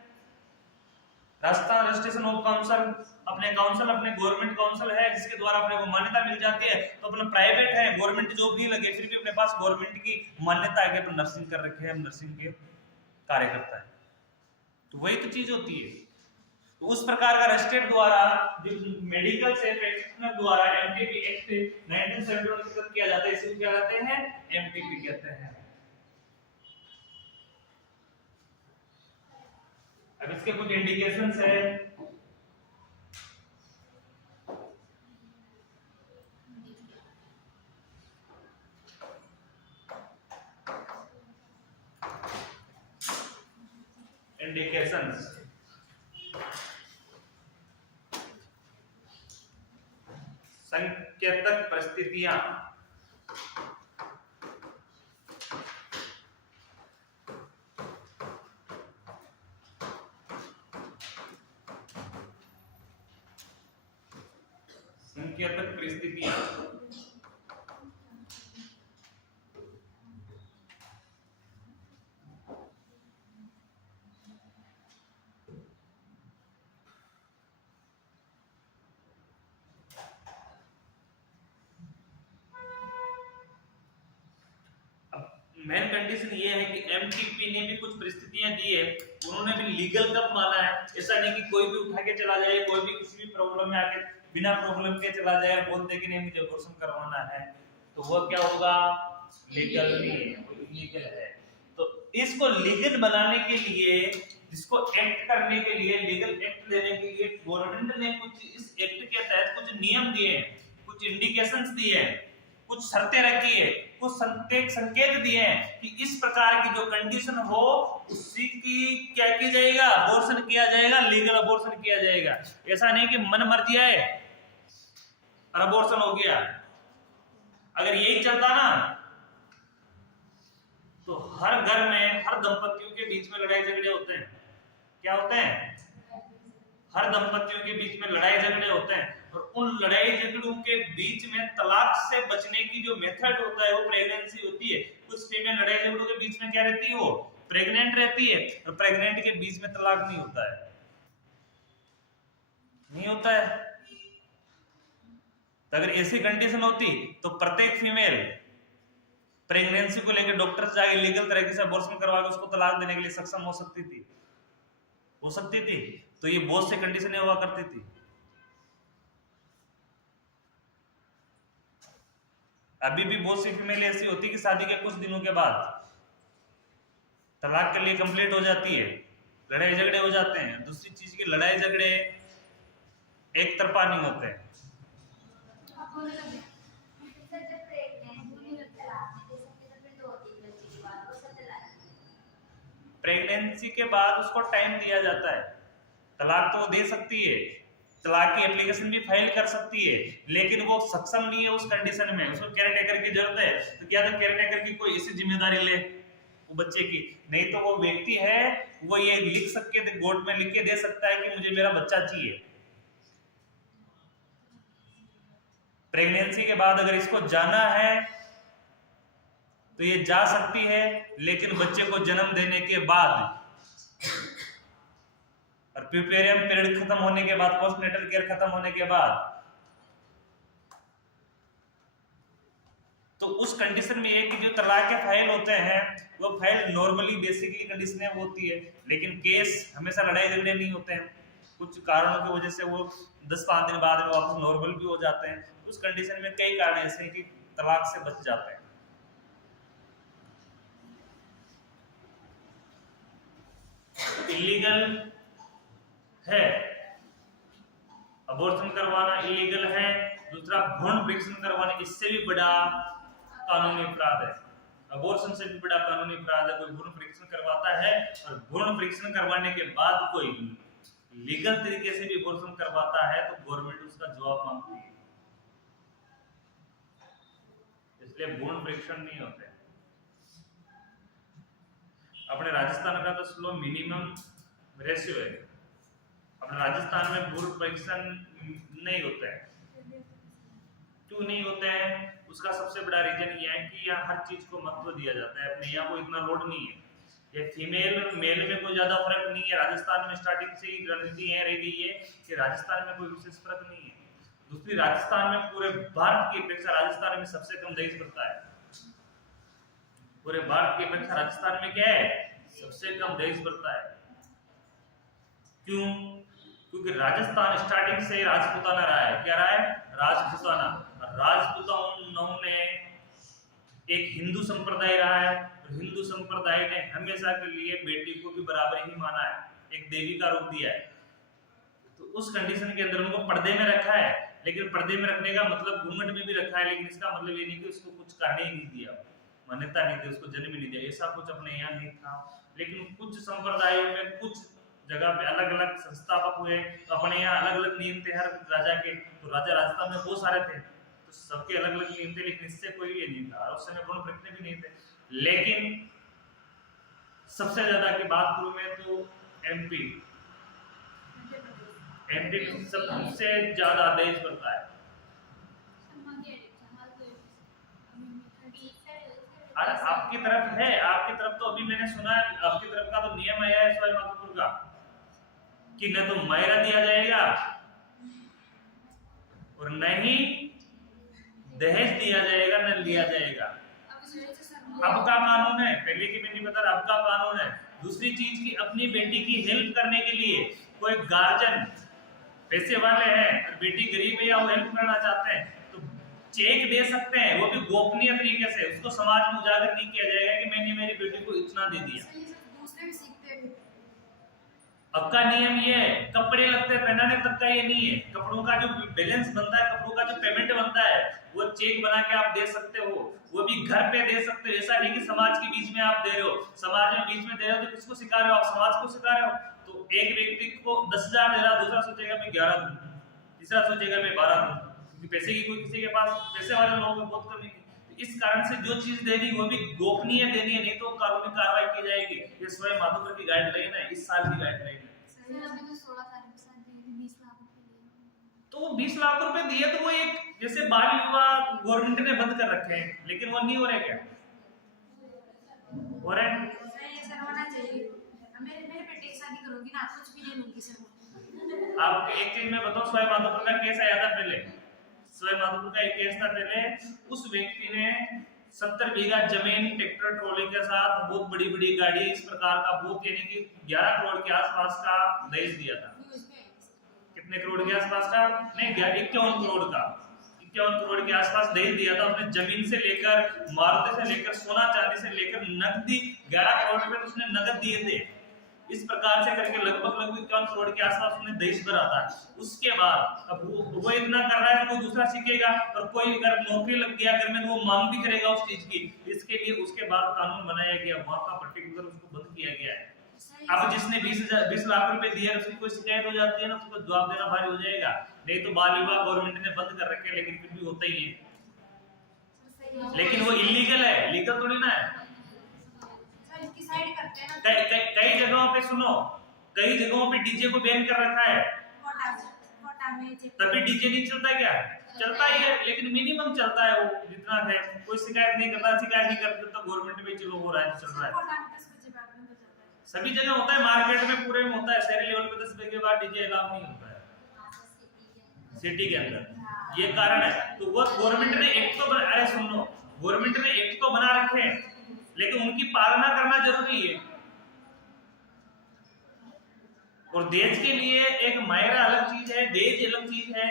राजस्थान रजिस्ट्रेशन ऑफ काउंसिल। अपने काउंसिल अपने गवर्नमेंट काउंसिल है जिसके द्वारा अपने को मान्यता मिल जाती है। तो अपना प्राइवेट है, गवर्नमेंट जॉब नहीं लगे, फिर भी अपने पास गवर्नमेंट की मान्यता है कि अपन नर्सिंग कर रखे हैं, हम नर्सिंग के कार्य करता है। तो वही तो चीज होती है। तो उस प्रकार का रजिस्टर्ड द्वारा मेडिकल से प्रैक्टिशनर द्वारा एमटीपी एक्ट 1971 किया जाता है। इसे क्या कहते हैं? एमटीपी कहते हैं। अब इसके कुछ इंडिकेशंस है। इंडिकेशंस संकेतक परिस्थितियां। संकेतक परिस्थितियां मेन कंडीशन ये है कि एमटीपी ने भी कुछ परिस्थितियां दी है, उन्होंने भी लीगल कब माना है। ऐसा नहीं कि कोई भी उठा के चला जाए, कोई भी किसी भी प्रॉब्लम में आके बिना प्रॉब्लम के चला जाए और बोल दे कि नहीं मुझे अबॉर्शन करवाना है, तो वो क्या होगा, लीगल नहीं है, इलीगल है। तो इसको लीगल बनाने के लिए, इसको एक्ट करने के लिए, लीगल एक्ट देने के लिए गवर्नमेंट ने कुछ इस एक्ट के तहत कुछ नियम दिए हैं, कुछ इंडिकेशंस दिए हैं, कुछ शर्तें रखी है, कुछ संकेत दिए हैं कि इस प्रकार की जो कंडीशन हो उसी की क्या किया जाएगा, अबॉर्शन किया जाएगा, लीगल अबॉर्शन किया जाएगा। ऐसा नहीं कि मन मर्जी है और अबॉर्शन हो गया। अगर यही चलता ना तो हर घर में, हर दंपतियों के बीच में लड़ाई झगड़े होते हैं। क्या होते हैं? हर दंपतियों के बीच में लड़ाई झगड़े होते हैं, और उन लड़ाई झगड़ों के बीच में तलाक से बचने की जो मेथड होता है वो प्रेगनेंसी होती है। कुछ फीमेल लड़ाई झगड़ों के बीच में क्या रहती है, वो प्रेग्नेंट रहती है, और प्रेग्नेंट के बीच में तलाक नहीं होता है, नहीं होता है। तो अगर ऐसी कंडीशन होती तो प्रत्येक फीमेल प्रेगनेंसी को लेकर डॉक्टर से जाके लीगल तरीके से अबॉर्शन करवा के उसको तलाक देने के लिए सक्षम हो सकती थी, हो सकती थी। तो ये बहुत से कंडीशनें हुआ करती थी। अभी भी बहुत सी फीमेल ऐसी होती कि शादी के कुछ दिनों के बाद तलाक के लिए कंप्लीट हो जाती है, लड़ाई झगड़े हो जाते हैं। दूसरी चीज की लड़ाई झगड़े एक तरफा नहीं होते हैं। प्रेगनेंसी के बाद उसको टाइम दिया जाता है, तलाक तो वो दे सकती है, तलाक की एप्लीकेशन भी फाइल कर सकती है, लेकिन वो सक्षम नहीं है उस कंडीशन में, उसको केयर टेकर की जरूरत है। तो क्या तो केयर टेकर की कोई ऐसी जिम्मेदारी ले वो बच्चे की, नहीं तो वो व्यक्ति है वो ये लिख सकते, कोर्ट में लिख के दे सकता है कि मुझे मेरा बच्चा चाहिए। प्रेगनेंसी के बाद अगर इसको जाना है तो ये जा सकती है, लेकिन बच्चे को जन्म देने के बाद और प्रीपेरियम पीरियड खत्म होने के बाद, पोस्टनेटल केयर खत्म होने के बाद, तो उस कंडीशन में ये कि जो तलाक के फाइल होते हैं वो फाइल नॉर्मली बेसिकली कंडीशन में होती है, लेकिन केस हमेशा लड़ाई झगड़े नहीं होते हैं। कुछ कारणों की वजह से वो 10-5 दिन बाद वापस नॉर्मल भी हो जाते हैं। उस कंडीशन में कई कारण ऐसे हैं कि तलाक से बच जाते हैं। इलीगल है, अबॉर्शन करवाना इलीगल है। दूसरा, भ्रूण परीक्षण करवाना, इससे भी बड़ा कानूनी अपराध है। अबॉर्शन से भी बड़ा कानूनी अपराध है। कोई भ्रूण परीक्षण करवाता है और भ्रूण परीक्षण करवाने के बाद कोई लीगल तरीके से भी अबॉर्शन करवाता है तो गवर्नमेंट उसका जवाब मांगती है। इसलिए भ्रूण परीक्षण नहीं होते। अपने राजस्थान का तो स्लो मिनिमम रेशियो है, अपने राजस्थान में भ्रूण परीक्षण नहीं होता है। क्यों नहीं होते हैं? उसका सबसे बड़ा रीजन ये है कि यहाँ हर चीज को महत्व दिया जाता है, अपने यहाँ को इतना लोड नहीं है। ये फीमेल मेल में कोई ज्यादा फर्क नहीं है। राजस्थान में स्टार्टिंग से ही रणनीति यह रह गई है कि राजस्थान में कोई विशेष फर्क नहीं है। दूसरी, राजस्थान में पूरे भारत की अपेक्षा राजस्थान में सबसे कम दहेज प्रथा है। पूरे भारत की अपेक्षा राजस्थान में क्या है? सबसे कम दहेज प्रथा है। क्यों? क्योंकि राजस्थान स्टार्टिंग से राजपूताना रहा है। क्या रहा है? राजपूताना। राजपूताओं ने एक हिंदू संप्रदाय रहा है, और हिंदू संप्रदाय ने हमेशा के लिए बेटी को भी बराबर ही माना है, एक देवी का रूप दिया है। तो उस कंडीशन के अंदर उनको पर्दे में रखा है, लेकिन पर्दे में रखने का मतलब घूंघट में भी रखा है, लेकिन इसका मतलब ये नहीं कि उसको कुछ करने ही नहीं दिया, मान्यता नहीं दी, उसको जन्म ही नहीं दिया। ऐसा कुछ अपने यहाँ नहीं था। लेकिन कुछ संप्रदायों में कुछ जगह पे अलग अलग संस्थापक हुए, तो अपने यहाँ अलग अलग नियम थे हर राजा के। तो राजा राजस्थान में बहुत सारे थे, तो सबके अलग अलग नियम थे, लेकिन इससे कोई ये नहीं था। उस समय भ्रूण परीक्षण भी नहीं थे। लेकिन सबसे ज्यादा की बात करूं मैं तो एमपी सबसे ज्यादा दहेज प्रथा है। अरे आपकी तरफ है, आपकी तरफ तो अभी मैंने सुना है, आपकी तरफ का तो नियम आया है सवाई माधोपुर का कि न तो मायरा दिया जाएगा और न ही दहेज दिया जाएगा, न लिया जाएगा। अब का कानून है, पहले की मैं नहीं बता रहा, अब का कानून है। दूसरी चीज की अपनी बेटी की हेल्प करने के लिए कोई गार्जियन पैसे वाले हैं और बेटी गरीब है या वो हेल्प करना चाहते हैं तो चेक दे सकते हैं, वो भी गोपनीय तरीके से। उसको समाज में उजागर नहीं किया जाएगा कि मैंने मेरी बेटी को इतना दे दिया। दूसरे भी सीखते हैं। अब का नियम ये है, कपड़े लगते पहनाने तक का ये नहीं है। कपड़ों का जो बैलेंस बनता है, कपड़ों का जो पेमेंट बनता है, वो चेक बना के आप दे सकते हो, वो भी घर पे दे सकते हो। ऐसा नहीं कि समाज के बीच में आप दे रहे हो, समाज में बीच में दे रहे हो तो किसको सिखा रहे हो आप? समाज को सिखा रहे हो। तो एक व्यक्ति को 10,000 दे रहा, दूसरा सोचेगा मैं 11 दूं, तीसरा सोचेगा मैं 12 दूं, क्योंकि पैसे की कोई किसी के पास, पैसे वाले लोगों में बहुत कमी है। इस कारण से जो चीज देनी वो भी गोपनीय देनी है, नहीं तो कानूनी कार्रवाई की जाएगी। ये स्वयं माधोपुर की गाइडलाइन है, इस साल की गाइडलाइन है। अभी तो 16 तारीख के साथ 20 लाख रुपए तो वो 20 लाख रुपए दिए तो वो एक जैसे बाल विवाह गवर्नमेंट ने बंद कर रखे हैं, लेकिन वो नहीं हो रहे क्या? हो रहे हैं। ऐसा होना चाहिए। मेरे बेटे की शादी करोगी ना, कुछ भी नहीं मिलगी सर। आप एक चीज मैं बताऊं, स्वयं माधोपुर का केस आया था पहले, स्वयं माधोपुर का एक केस था पहले। उस व्यक्ति ने 70 बीघा जमीन ट्रैक्टर ट्रॉली के साथ, बहुत बड़ी बड़ी गाड़ी, इस प्रकार का बहुत, यानी कि 11 करोड़ के आसपास का दहेज दिया था। कितने करोड़ के आसपास का? नहीं, 51 करोड़ का, 51 करोड़ के आसपास दहेज दिया था उसने। जमीन से लेकर, मारुति से लेकर, सोना चांदी से लेकर, नकदी 11 करोड़ रुपए तो उसने नगद दिए थे। इस प्रकार से करके लगभग 51 करोड़ के आसपास उसने दहेज भरा था। उसके बाद अब वो इतना कर रहा है तो कोई दूसरा सीखेगा, और कोई अगर नौकरी लग गया घर में तो वो मांग भी करेगा उस चीज की। इसके लिए उसके बाद कानून बनाया गया, वहां का पर्टिकुलर उसको बंद किया गया है। अब जिसने 20 लाख रुपए दिए उसकी कोई शिकायत हो जाती है ना, उसको जवाब देना भारी हो जाएगा। नहीं तो बाल विवाह गवर्नमेंट ने बंद कर रखे, लेकिन फिर भी होता ही है। लेकिन वो इलीगल है, लीगल थोड़ी ना है। इसकी साइड करते हैं ना। कई जगहों पे सुनो, कई जगहों पे डीजे को बैन कर रखा है, कोटा में तभी डीजे नहीं चलता क्या? चलता ही है, लेकिन मिनिमम चलता है वो जितना है। कोई शिकायत नहीं करता, शिकायत नहीं करते तो गवर्नमेंट में चलो हो रहा है, चल रहा है। कोटा में 10 बजे बाद बंद हो जाता है। सभी जगह होता है, मार्केट में पूरे में होता है। शहरी लेवल पे 10 बजे के बाद डीजे अलाउ नहीं होता है सिटी के अंदर, ये कारण है। तो वो गवर्नमेंट ने एक्ट तो अरे सुनो, गवर्नमेंट ने एक्ट तो बना रखे हैं, लेकिन उनकी पालना करना जरूरी है। और दहेज के लिए एक मायरा अलग चीज है, दहेज अलग चीज है।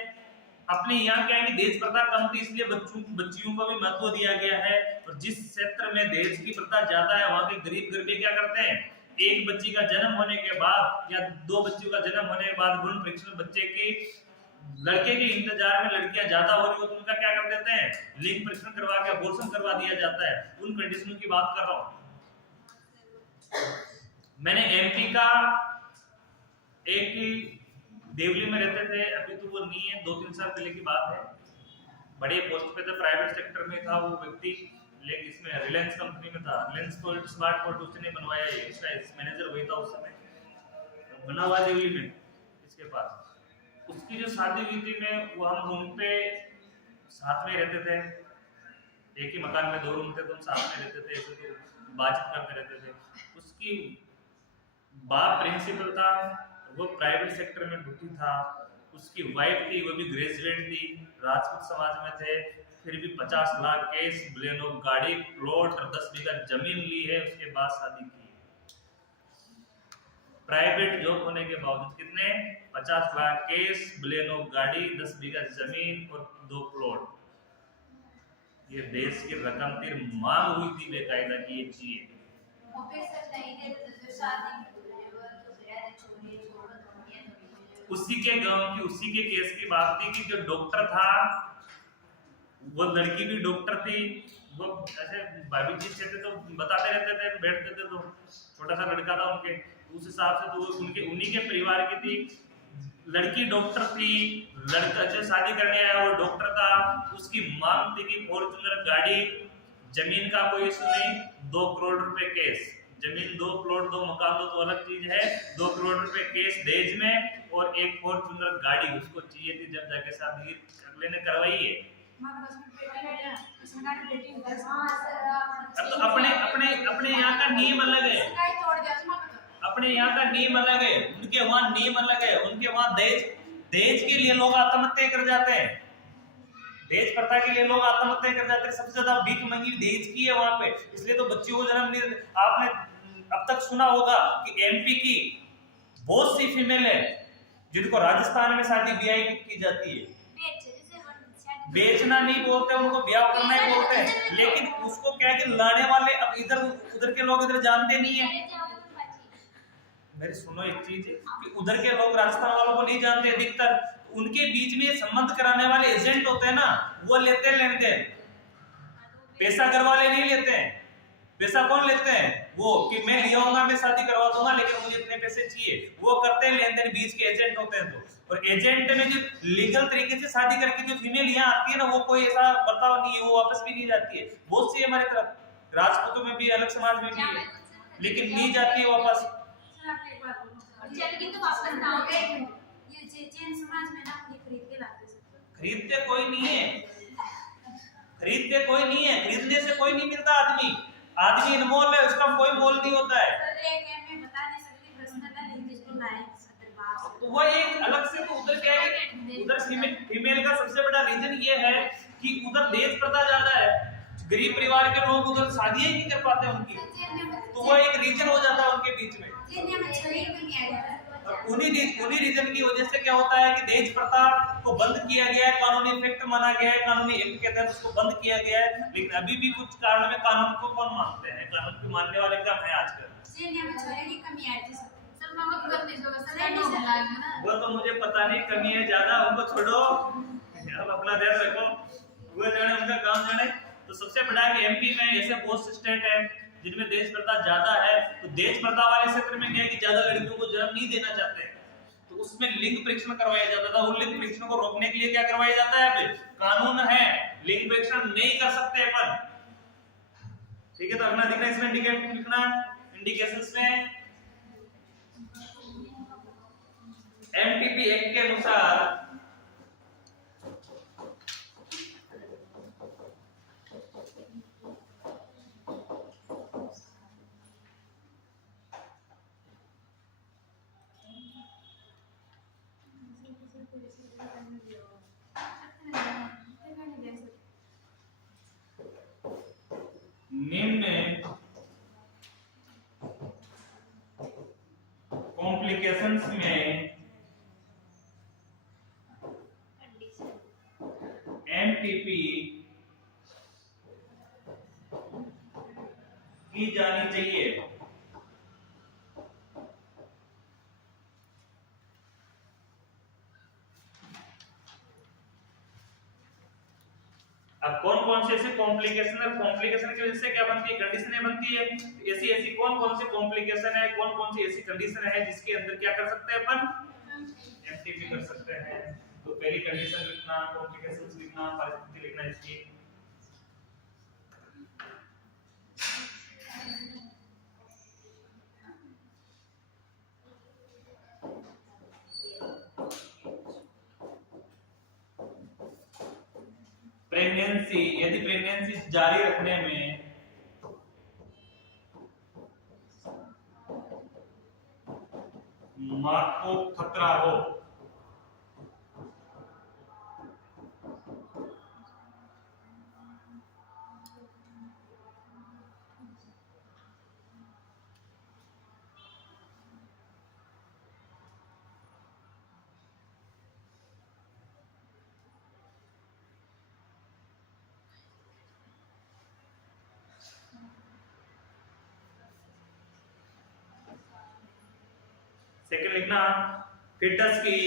अपने यहाँ क्या है कि दहेज प्रथा कम थी, इसलिए बच्चियों को भी महत्व दिया गया है। और जिस क्षेत्र में दहेज की प्रथा ज्यादा है, वहाँ के गरीब गरीबी क्या करते हैं, एक बच्ची का जन्म होने के बाद या 2 बच्चों का जन्म होने के बाद भ्रूण परीक्षण बच्चे के, लड़के के इंतजार में लड़कियां ज्यादा हो रही हो तो उनका क्या कर देते हैं, लिंग परीक्षण करवा के अबॉर्शन करवा दिया जाता है। उन कंडीशनों की बात कर रहा हूँ। मैंने एमपी का एक देवली में रहते थे, अभी तो वो नहीं है, 2-3 साल पहले की बात है। बड़े पोस्ट पे था, प्राइवेट सेक्टर में था वो व्यक्ति, लेकिन इसमें रिलायंस कंपनी में था। रिलायंस पोर्ट, स्मार्ट पोर्ट उसने बनवाया है, इसका मैनेजर वही था उस समय, बना हुआ देवली में इसके पास। उसकी जो शादी हुई थी में, वो हम रूम पे साथ में रहते थे, एक ही मकान में 2 रूम थे, तो हम साथ में रहते थे, ऐसे तो बातचीत करते रहते थे। उसकी बाप प्रिंसिपल था, वो प्राइवेट सेक्टर में ड्यूटी था। उसकी वाइफ थी, वो भी ग्रेजुएट थी, राजपूत समाज में थे, फिर भी 50 लाख केस, ब्लेनो गाड़ी, प्लॉट और 10 बीघा जमीन ली है, उसके बाद शादी की। प्राइवेट जॉब होने के बावजूद कितने, 50 लाख केस, ब्लेनो गाड़ी, 10 बीघा जमीन और 2 प्लॉट। ये देश की रकम थी, मांग हुई थी बेकायदा की ये चीज। उसी के गांव की, उसी के केस की बात थी कि जो डॉक्टर था, वो लड़की भी डॉक्टर थी। वो ऐसे भाभी जी थे तो बताते रहते थे, बैठते थे तो छोटा सा लड़का था उनके, उस हिसाब से तो उनके उन्हीं के परिवार की थी। लड़की डॉक्टर थी, लड़का जो शादी करने आया वो डॉक्टर था। उसकी मांग थी कि फॉर्च्यूनर गाड़ी, जमीन का कोई इशू नहीं, 2 करोड़ रुपए केस, जमीन 2 प्लॉट 2 मकान दो तो अलग चीज है, 2 करोड़ रुपए केस दहेज में, और एक फॉर्च्यूनर गाड़ी उसको चाहिए थी, जब जाके शादी अगले ने करवाई है। अब तो अपने यहाँ का नियम अलग है, अपने यहाँ का नियम अलग है, उनके वहाँ नियम अलग है। उनके वहाँ दहेज के लिए लोग आत्महत्या कर जाते हैं। दहेज प्रथा के लिए लोग आत्महत्या कर जाते हैं, सबसे ज्यादा भीख मंगी दहेज की है वहां पे, इसलिए तो बच्चियों को जन्म नहीं। आपने अब तक सुना होगा कि एमपी की बहुत सी फीमेल है जिनको राजस्थान में शादी ब्याह की जाती है। बेचना नहीं बोलते, उनको ब्याह करना ही बोलते हैं, लेकिन उसको क्या है कि लाने वाले अब इधर उधर के लोग इधर जानते नहीं है। मेरी सुनो एक चीज कि उधर के लोग राजस्थान वालों को नहीं जानते अधिकतर, उनके बीच में संबंध कराने वाले एजेंट होते हैं ना, वो लेते हैं लेन देन, पैसा घर वाले नहीं लेते हैं। पैसा कौन लेते हैं? वो कि मैं ले आऊंगा, मैं शादी करवा दूंगा, लेकिन मुझे इतने पैसे चाहिए, वो करते हैं लेन देन, बीच के एजेंट होते हैं। तो और एजेंट में जो लीगल तरीके से शादी करके जो फीमेल यहाँ आती है ना, वो कोई ऐसा बर्ताव नहीं है, वो वापस भी नहीं जाती है। बहुत सी हमारे तरफ राजपूतों में भी, अलग समाज में भी है, लेकिन नहीं जाती है वापस। तो वापस ना हो गए, ये जैन समाज में ना ये खरीद के लाते हैं। खरीदते कोई नहीं है, खरीदते कोई नहीं है, खरीदने से कोई नहीं मिलता। आदमी आदमी अनमोल है, उसका कोई मोल नहीं होता है। तो वो एक अलग से, तो उधर क्या है, उधर फीमेल का सबसे बड़ा रीजन ये है कि उधर दहेज प्रथा ज्यादा है, गरीब परिवार के लोग उधर शादियां ही नहीं कर पाते उनकी, तो वो एक रीजन हो जाता है उनके बीच में। उन्हीं रीजन की वजह से क्या होता है कि दहेज प्रथा को बंद किया गया है, कानूनी इफेक्ट माना गया है, कानूनी एक्ट के तहत उसको बंद किया गया है। लेकिन अभी भी कुछ कारण में कानून को कौन मानते हैं, कानून को मानने वाले कम है आजकल। वो तो मुझे पता नहीं, कमी है ज्यादा, उनको छोड़ो, अब अपना ध्यान रखो, वो जाने उनका काम जाने। तो सबसे बड़ा है कि एमपी में ऐसे बहुत से स्टेट है जिनमें दहेज प्रथा ज्यादा है। तो दहेज प्रथा वाले क्षेत्र में क्या है कि ज्यादा लड़कियों को जन्म नहीं देना चाहते हैं, तो उसमें लिंग परीक्षण करवाया जाता था। उन लिंग परीक्षण को रोकने के लिए क्या करवाया जाता है, अब कानून है, लिंग परीक्षण नहीं कर सकते अपन, ठीक है। तो अपना दिखना इसमें इंडिकेट लिखना, इंडिकेशंस में एमटीपी एक्ट के अनुसार निम्न कॉम्प्लिकेशंस में एमटीपी की जानी चाहिए। अब कौन कौन से ऐसे कॉम्प्लिकेशन है, कॉम्प्लिकेशन की वजह से क्या बनती है, कंडीशनें बनती है। ऐसी ऐसी कौन कौन सी कॉम्प्लिकेशन है, कौन कौन सी ऐसी कंडीशन है जिसके अंदर क्या कर सकते हैं अपन, एमटीपी कर सकते हैं। तो पहली कंडीशन लिखना, कॉम्प्लिकेशंस लिखना, परिस्थिति लिखना इसकी। प्रेगनेंसी, यदि प्रेगनेंसी जारी रखने में मां को खतरा हो, सेकंड लिखना फिटस की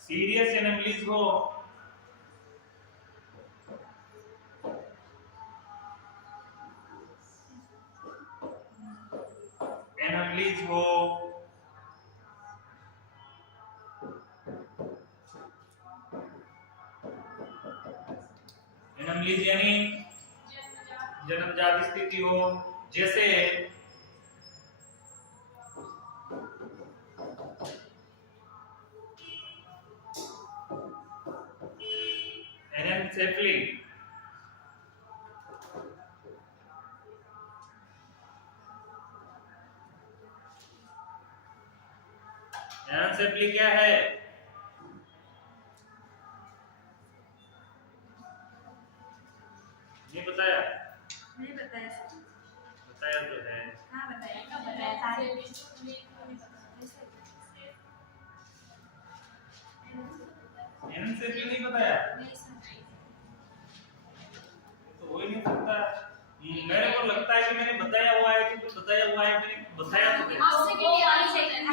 सीरियस एनोमलीज हो, एनोमलीज यानी जन्मजात स्थिति हो, जैसे एनेंसेफली, एनासेंपली क्या है? नहीं बताया? नहीं बताया सर। बताया तो है। हाँ बताया, कब बताया था? एनासेंपली नहीं बताया नहीं सर। तो हो ही नहीं सकता। मेरे को लगता है कि मैंने बताया हुआ है कि कुछ बताया हुआ है, मैंने बताया तो है। आपसे की वाली सेकंड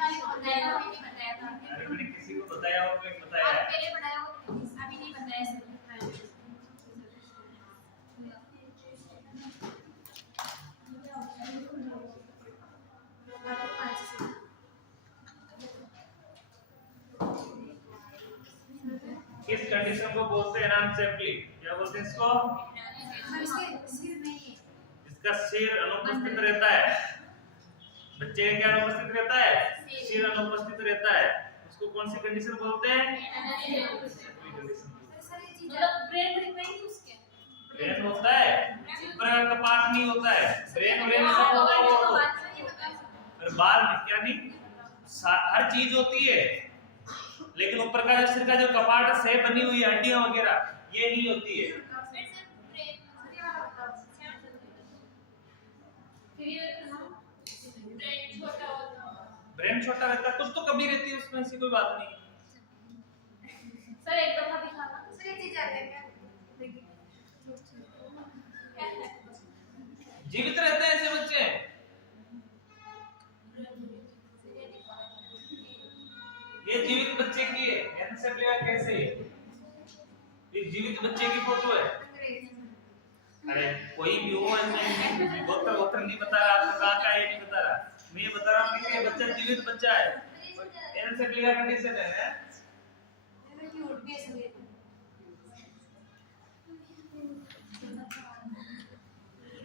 वाली को बताया, अभी नहीं बताया था। अरे मैंने किसी को बताया हो कि बताया आप है। पहले बताया हो, अभी नहीं बताया सर। इस कंडीशन को बोलते हैं एनासेंपली। क्या बोलते हैं इसको? इसका सिर अनुपस्थित रहता है। बच्चे का क्या अनुपस्थित रहता है? सिर अनुपस्थित रहता है। उसको कौन सी कंडीशन बोलते हैं? ब्रेन होता है, ऊपर का कपाट नहीं होता है। ब्रेन सब होता है वो। और बाल में क्या नहीं, हर चीज होती है, लेकिन ऊपर का जो सिर का जो कपाट से बनी हुई हड्डियां वगैरह ये नहीं होती है। ब्रेन छोटा रहता है, कुछ तो कमी रहती है उसमें, ऐसी कोई बात नहीं। सर एक दफा दिखाना सर, ये चीज आते हैं जीवित रहते हैं ऐसे बच्चे। ये जीवित बच्चे की है। एनासेंपली कैसे? ये जीवित बच्चे की फोटो है। अरे कोई भी हो, इसमें गोत्र नहीं बता रहा, आपको कहाँ का ये नहीं बता रहा। मैं ये बता रहा हूँ कि ये बच्चा जीवित बच्चा है। एनासेंपली का कंडीशन है।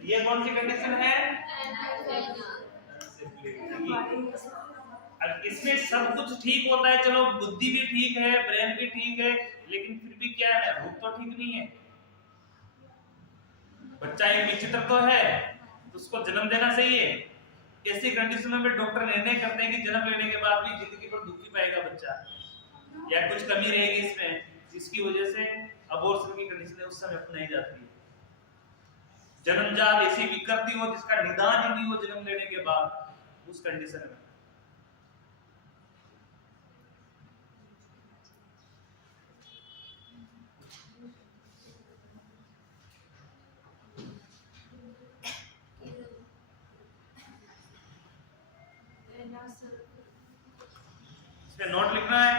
ये कौन सी कंडीशन है? अब इसमें सब कुछ ठीक होता है, चलो बुद्धि भी ठीक है, ब्रेन भी ठीक है, लेकिन फिर भी क्या है, रूप तो ठीक नहीं है। बच्चा एक विचित्र तो है, तो उसको जन्म देना सही है। ऐसी कंडीशनों में डॉक्टर निर्णय करते हैं कि जन्म लेने के बाद भी जिंदगी भर दुखी पाएगा बच्चा, या कुछ कमी रहेगी इसमें, जिसकी वजह से अबॉर्शन की कंडीशन उस समय अपनाई जाती है। जन्मजात ऐसी विकृति हो जिसका निदान ही नहीं हो जन्म लेने के बाद, उस कंडीशन में इसमें नोट लिखना है।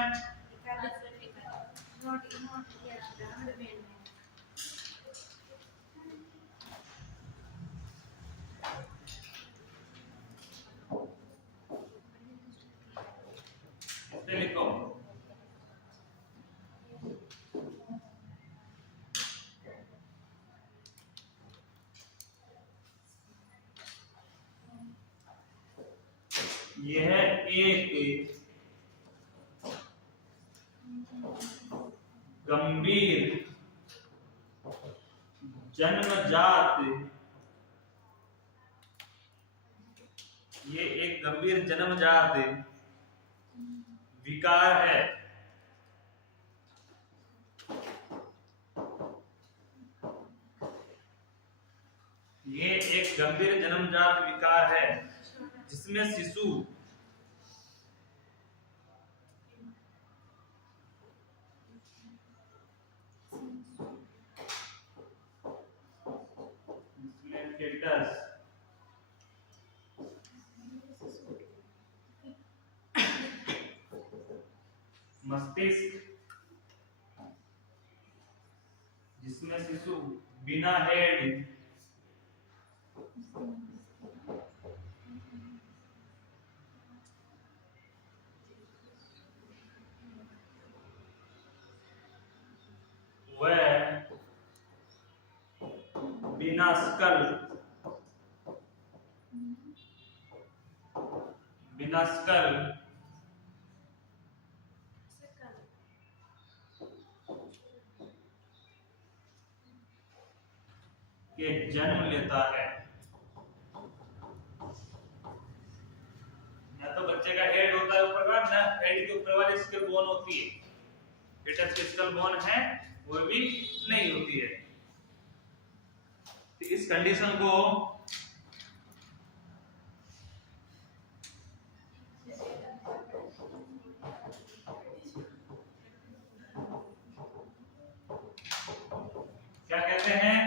इसमें लिखो यह एक गंभीर जन्मजात विकार है। ये एक गंभीर जन्मजात विकार है जिसमें शिशु fetus मस्तिष्क जिसमें शिशु बिना हेड वह बिना स्कल के जन्म लेता है। या तो बच्चे का हेड होता है ऊपर का, हेड के ऊपर वाली स्कल बोन होती है, फीटस की स्कल बोन है वो भी नहीं होती है। तो इस कंडीशन को क्या कहते हैं?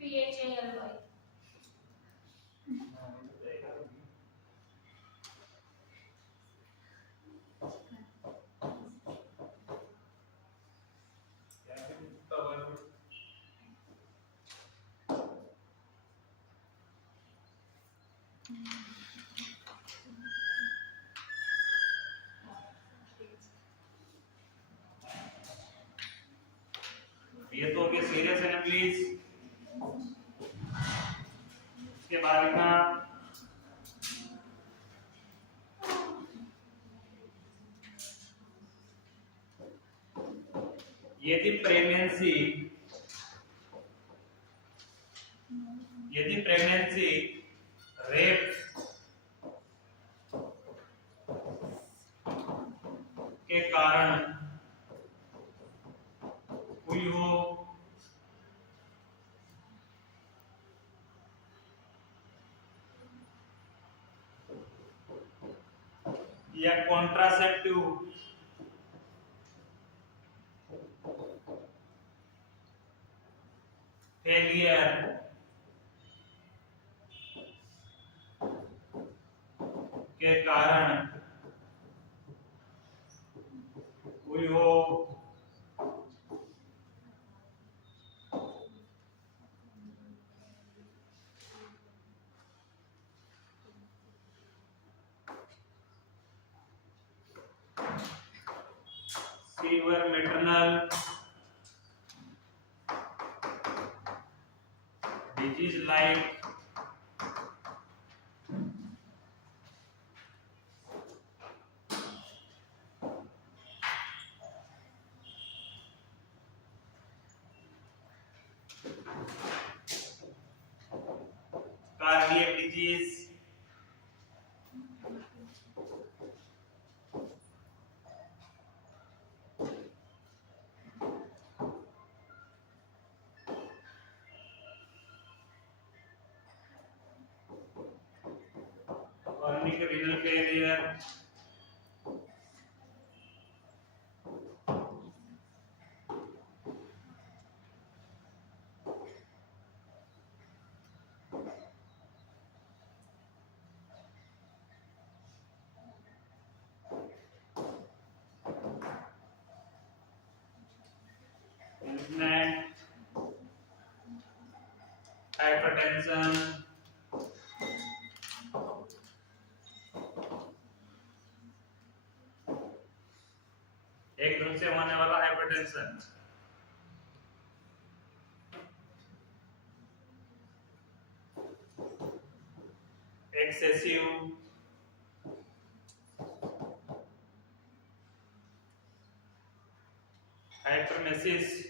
PHALY। ये तो ओके, सीरियस है ना प्लीज। इसके बाद लिखना यदि प्रेगनेंसी रेप के कारण हुई हो या कॉन्ट्रासेप्टिव फेलियर के कारण हुई हो severe maternal disease like cardiac disease, chronic renal failure, hypertension, एकदम से होने वाला हाइपरटेंशन, एक्सेसिव हाइपरमेसिस,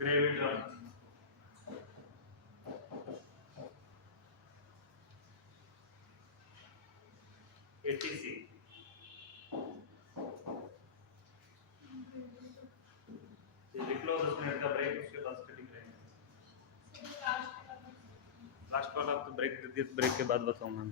ग्रेविट्रम, एटीसी। लिख लो 10 मिनट का ब्रेक, उसके बाद स्टडी करेंगे। लास्ट वाला तो ब्रेक दे दिया, ब्रेक के बाद बताऊंगा।